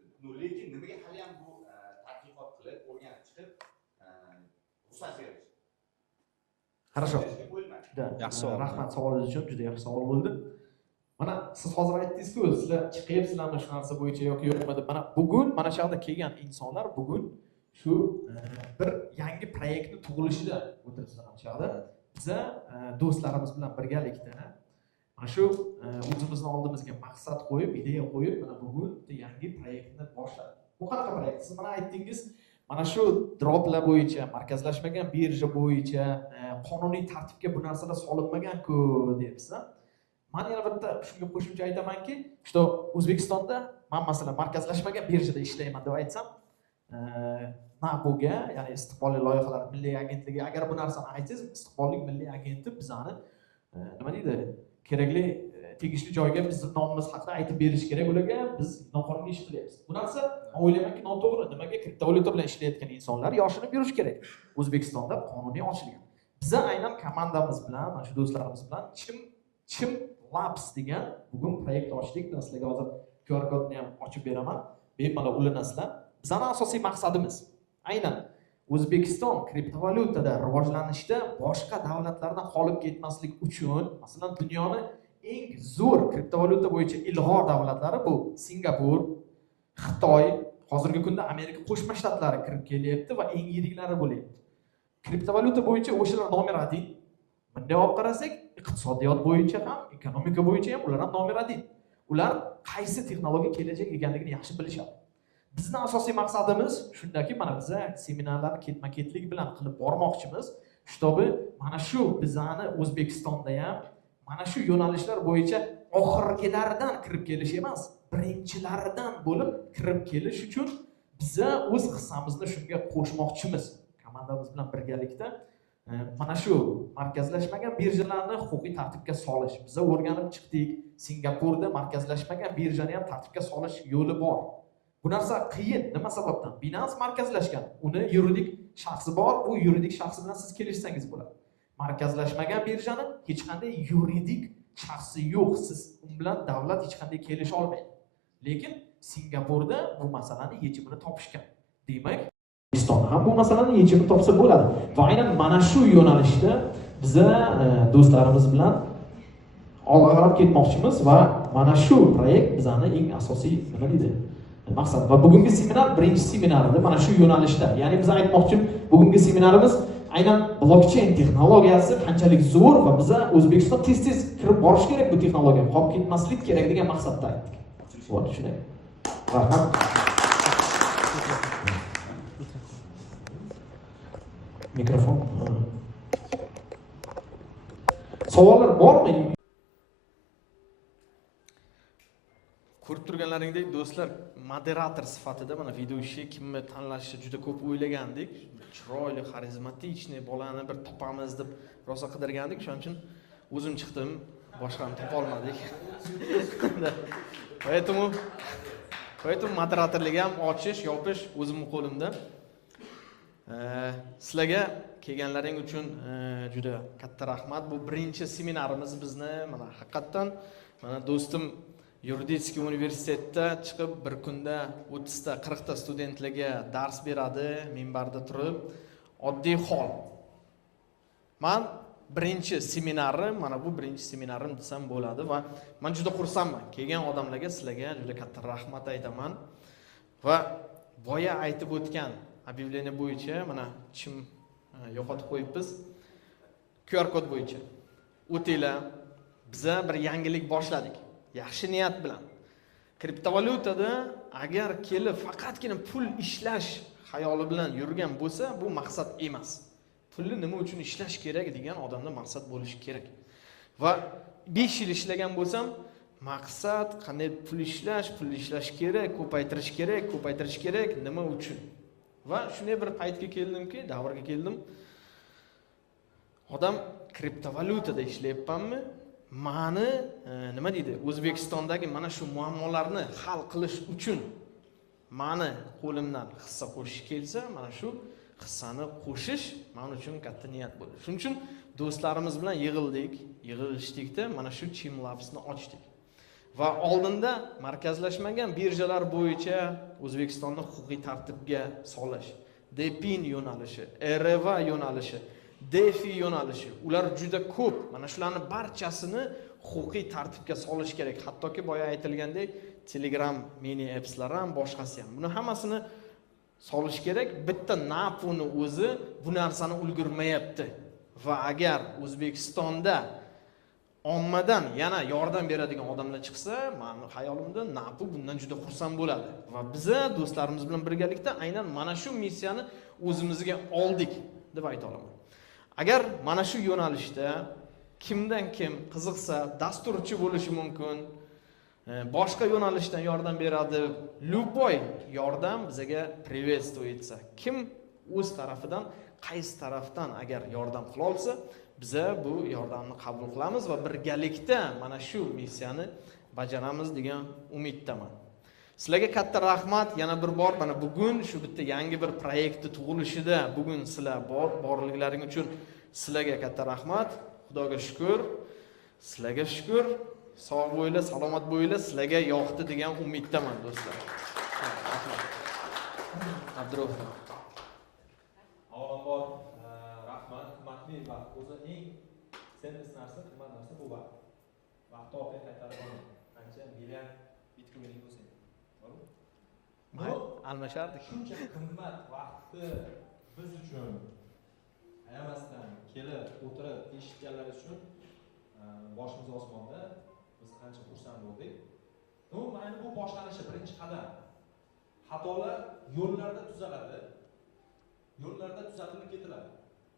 Lekin nimaga hali ham bu tadqiqot qilib, o'rganib chiqib ruxsat berish? Хорошо. Yaxshi savol. Rahmat savolingiz uchun, juda yaxshi savol bo'ldi. Mana siz hozir aytdingiz-ku, sizlar chiqyapsizlarmi shu narsa bo'yicha yoki yo'qmi deb. Mana bugun mana shu yerda kelgan insonlar bugun shu bir yangi proyektni tug'ilishida o'tiribsizlar mana shu yerda. Biza do'stlarimiz bilan birgalikda mana shu o'zimizni oldimizga maqsad qo'yib, ideya qo'yib, mana bugun yangi proyektni boshladik. Bu qanaqa proyekt? Siz mana aytdingiz, mana shu droplar bo'yicha, markazlashmagan birja bo'yicha qonuniy tartibga bu narsalar solinmagan-ku deyapsiz. Men yana bitta shunga qo'shimcha aytamanki, что O'zbekistonda men masalan markazlashmagan birjada ishlayman deb aytsam, NABUga, ya'ni istiqbolli loyihalar milliy agentligi, agar bu narsani aytsangiz, istiqbolli milliy agenti bizani nima deydi, kerakli tegishli joyga bizning nomimiz haqida aytib berish kerak ularga, biz noqonuniy ish qilyapmiz. Bu narsa men o'ylaymanki noto'g'ri. Nimaga kriptovalyuta bilan ishlayotgan insonlar yoshinib yurish kerak. O'zbekistonda qonuniy ochilgan. Biza aynan komandamiz bilan, mana shu do'stlarimiz bilan Chim Labs degan bugun proyekt ochdik. Sizlarga hozir QR kodni ham ochib beraman. Bemalol ulanasizlar. Bizning asosiy maqsadimiz aynan O'zbekiston kriptovalyutada rivojlanishda boshqa davlatlardan qolib ketmaslik uchun, masalan, dunyoning eng zo'r kriptovalyuta bo'yicha ilg'or davlatlari bu Singapur, Xitoy, hozirgi kunda Amerika Qo'shma Shtatlari kirib kelyapti va eng yiriklari bo'lyapti. Kriptovalyuta bo'yicha o'shalar nomer 1. Bunday olib qarasak, iqtisodiyot bo'yicha ham, ekonomika bo'yicha ham ular ham nomer 1. Ular qaysi texnologiya kelajak ekanligini yaxshi bilishadi. Bizning asosiy maqsadimiz shundaki, mana biz seminarlarni ketma-ketlik bilan qilib bormoqchimiz. Shtobi mana shu bizani O'zbekistonda ham mana shu yo'nalishlar bo'yicha oxirgilaridan kirib kelish emas, birinchilaridan bo'lib kirib kelish uchun biz o'z hissamizni shunga qo'shmoqchimiz. Komandamiz bilan birgalikda mana shu markazlashmagan birjalarni huquqiy tartibga solish. Biz o'rganib chiqdik. Singapurda markazlashmagan birjani ham tartibga solish yo'li bor. Bu narsa qiyin. Nima sababdan? Binance markazlashgan. Uni yuridik shaxsi bor. Bu yuridik shaxsi bilan siz kelishsangiz bo'ladi. Markazlashmagan birjani hech qanday yuridik shaxsi yo'q. Siz u bilan davlat hech qanday kelisha olmaydi. Lekin Singapurda bu masalani yechimini topishgan. Demak, O'zbekistonda ham bu masalani yechimini topsa bo'ladi. Va aynan mana shu yo'nalishda biz do'stlarimiz bilan olg'a qarab ketmoqchimiz va mana shu proyekt bizning eng asosiy nima deydi? Maqsad. Va bugungi seminar birinchi seminar edi mana shu yo'nalishda. Ya'ni biz aytmoqchim, bugungi seminarimiz aynan blockchain texnologiyasi qanchalik zo'r va biz O'zbekiston tez-tez kirib borish kerak bu texnologiyaga, qolib ketmaslik kerak degan maqsadda aytdik. Bo'ldi, shunday. Rahmat. Mikrofon. Savollar bormi? Ko'rib turganlaringdek do'stlar, moderator sifatida mana videoshi kimni tanlashni juda ko'p o'ylagandik. Chiroyli, xarizmatik bolani bir topamiz deb rosa qidirgandik. Shuning uchun o'zim chiqdim, boshqani topa olmadik. Поэтому moderatorlik ham ochish, yopish o'zimning qo'limda. Sizlarga kelganlaring uchun juda katta rahmat. Bu birinchi seminarimiz bizni. Mana haqiqatan mana do'stim Yuridik universitetda chiqib bir kunda 30 ta 40 ta studentlarga dars beradi, minbarda turib, oddiy hol. Men birinchi seminarim, mana bu birinchi seminarim desam bo'ladi va men juda xursandman. Kelgan odamlarga, sizlarga juda katta rahmat aytaman. Va boya aytib o'tgan объявление bo'yicha mana chim yo'qotib qo'yibmiz. QR kod bo'yicha o'tinglar. Biz bir yangilik boshladik. Yaxshi niyat bilan. Kriptovalyutada agar kelib faqatgina pul ishlash xayoli bilan yurgan bo'lsa, bu maqsad emas. Pulni nima uchun ishlash kerak degan odamda maqsad bo'lishi kerak. Va 5 yil ishlagan bo'lsam, maqsad qanday pul ishlash kerak, ko'paytirish kerak, nima uchun? Va shunday bir paytga keldimki, davrga keldim. Odam kriptovalyutada ishlayapmanmi? mani nima deydi, O'zbekistondagi mana shu muammolarni hal qilish uchun mani qo'limdan hissa qo'shish kelsa, mana shu hissani qo'shish men uchun katta niyat bo'ldi. Shuning uchun do'stlarimiz bilan yig'ilishdikda mana shu Team Labs'ni ochdik. Va oldinda markazlashmagan birjalar bo'yicha O'zbekistonni huquqiy tartibga solish, DEPIN yo'nalishi, RV yo'nalishi, DEFI yo'nalishi, ular juda ko'p. Mana shularni barchasini huquqiy tartibga solish kerak. Hattoki boya aytilgandek, Telegram mini appslar ham, boshqasi ham. Buni hammasini solish kerak. Bitta NAPUni o'zi bu narsani ulgurmayapti. Va agar O'zbekistonda ommadan yana yordam beradigan odamlar chiqsa, meni xayolimda NAPU bundan juda xursand bo'ladi. Va biz do'stlarimiz bilan birgalikda aynan mana shu missiyani o'zimizga oldik deb ayta olaman. Agar mana shu yo'nalishda kimdan kim qiziqsa, dasturchi bo'lishi mumkin, boshqa yo'nalishdan yordam beradi, любой yordam bizga приветствуется. Kim o'z tarafidan, qaysi tarafdan agar yordam qila olsa, biz bu yordamni qabul qilamiz va birgalikda mana shu missiyani bajaramiz degan umiddaman. Sizlarga katta rahmat. Yana bir bor mana bugun shu bitta yangi bir proyektni tug'ilishida bugun sizlar borliklaring uchun sizlarga katta rahmat. Xudoga shukr. Sizlarga shukr. Sog' bo'linglar, salomat bo'linglar. Sizlarga yoqdi degan umiddaman do'stlar. Rahmat. Abdurahim. Avvalambor rahmat, hurmatli va o'zi eng sensiz narsa, qimmat narsa bu vaqt. Vaqtni orqaga qaytarib olmang. Qancha milliard bitcoining bo'lsin. To'g'rimi? Almashardik. Shuncha qimmat vaqtni biz uchun ayamasdan kelib o'tirib eshitganlar uchun boshimiz osmonda, biz qancha xursand bo'ldik. Mayli bu boshlanishi birinchi qadam. Xatolar yo'llarda tuzaladi. Yo'llarda tuzatilib ketiladi.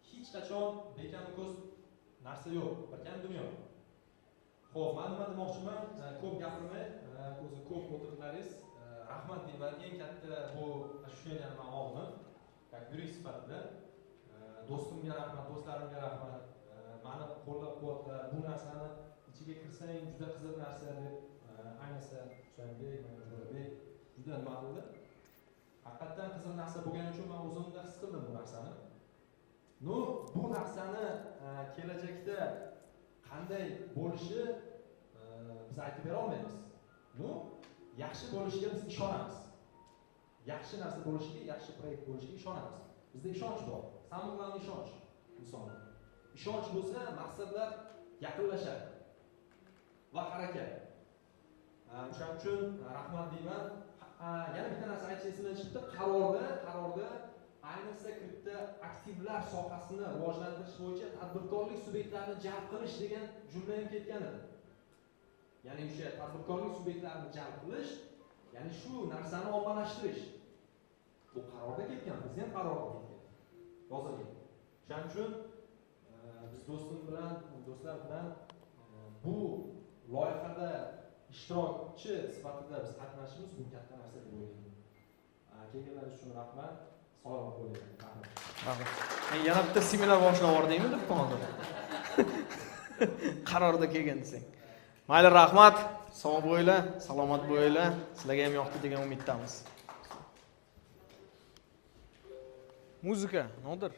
Hech qachon bekan-ko'z narsa yo'q. Birkan dunyo. Xo'p, men nima demoqchiman? Ko'p gapirmay, o'zi ko'p o'tirdilaringiz. Rahmat deyman. Eng katta bu ощущение men oldim. Как yurist sifatida do'stimga rahmat, do'stlarimga rahmat. Meni qo'llab-quvvatlab, bu narsani ichiga kirsang juda qiziq narsa deb ayniqsa Husanbek, Manzurabek juda nima qildi. Haqiqatan qiziq narsa bo'lgani uchun men o'zimda his qildim bu narsani. Bu narsani kelajakda qanday bo'lishi biz aytib bera olmaymiz. Yaxshi bo'lishiga biz ishonamiz. Yaxshi narsa bo'lishiga, yaxshi proyekt bo'lishiga ishonamiz. Bizda ishonch bor. Samoqlarni ishonch insonda. Ishonch bo'lsa, maqsadlar yaqinlashadi va harakat. O'shaning uchun rahmat deyman. Yana bitta narsa aytish esimdan chiqdi. Qarorda ayniqsa kripto aktivlar sohasini rivojlantirish bo'yicha tadbirkorlik subyektlarini jalb qilish degan jumla ham ketgan edi. Ya'ni o'sha tadbirkorlik subyektlarini jalb qilish, ya'ni shu narsani ommalashtirish. Bu qarorda ketgan, biz ham qarorda ketgan. Yozilgan. Shuning uchun biz do'stlar bilan bu loyihada ishtirokchi sifatida biz qatnashishimiz bu katta narsa deb o'ylayman. Kelganlar uchun rahmat. Salomat bo'linglar. Rahmat. Yana bitta seminar boshlab yubordingmi deb hozir. Qarorda kelgan desang. Mayli, rahmat. Sog' bo'linglar, salomat bo'linglar. Sizlarga ham yoqdi degan umiddamiz. Muzika, Nodir.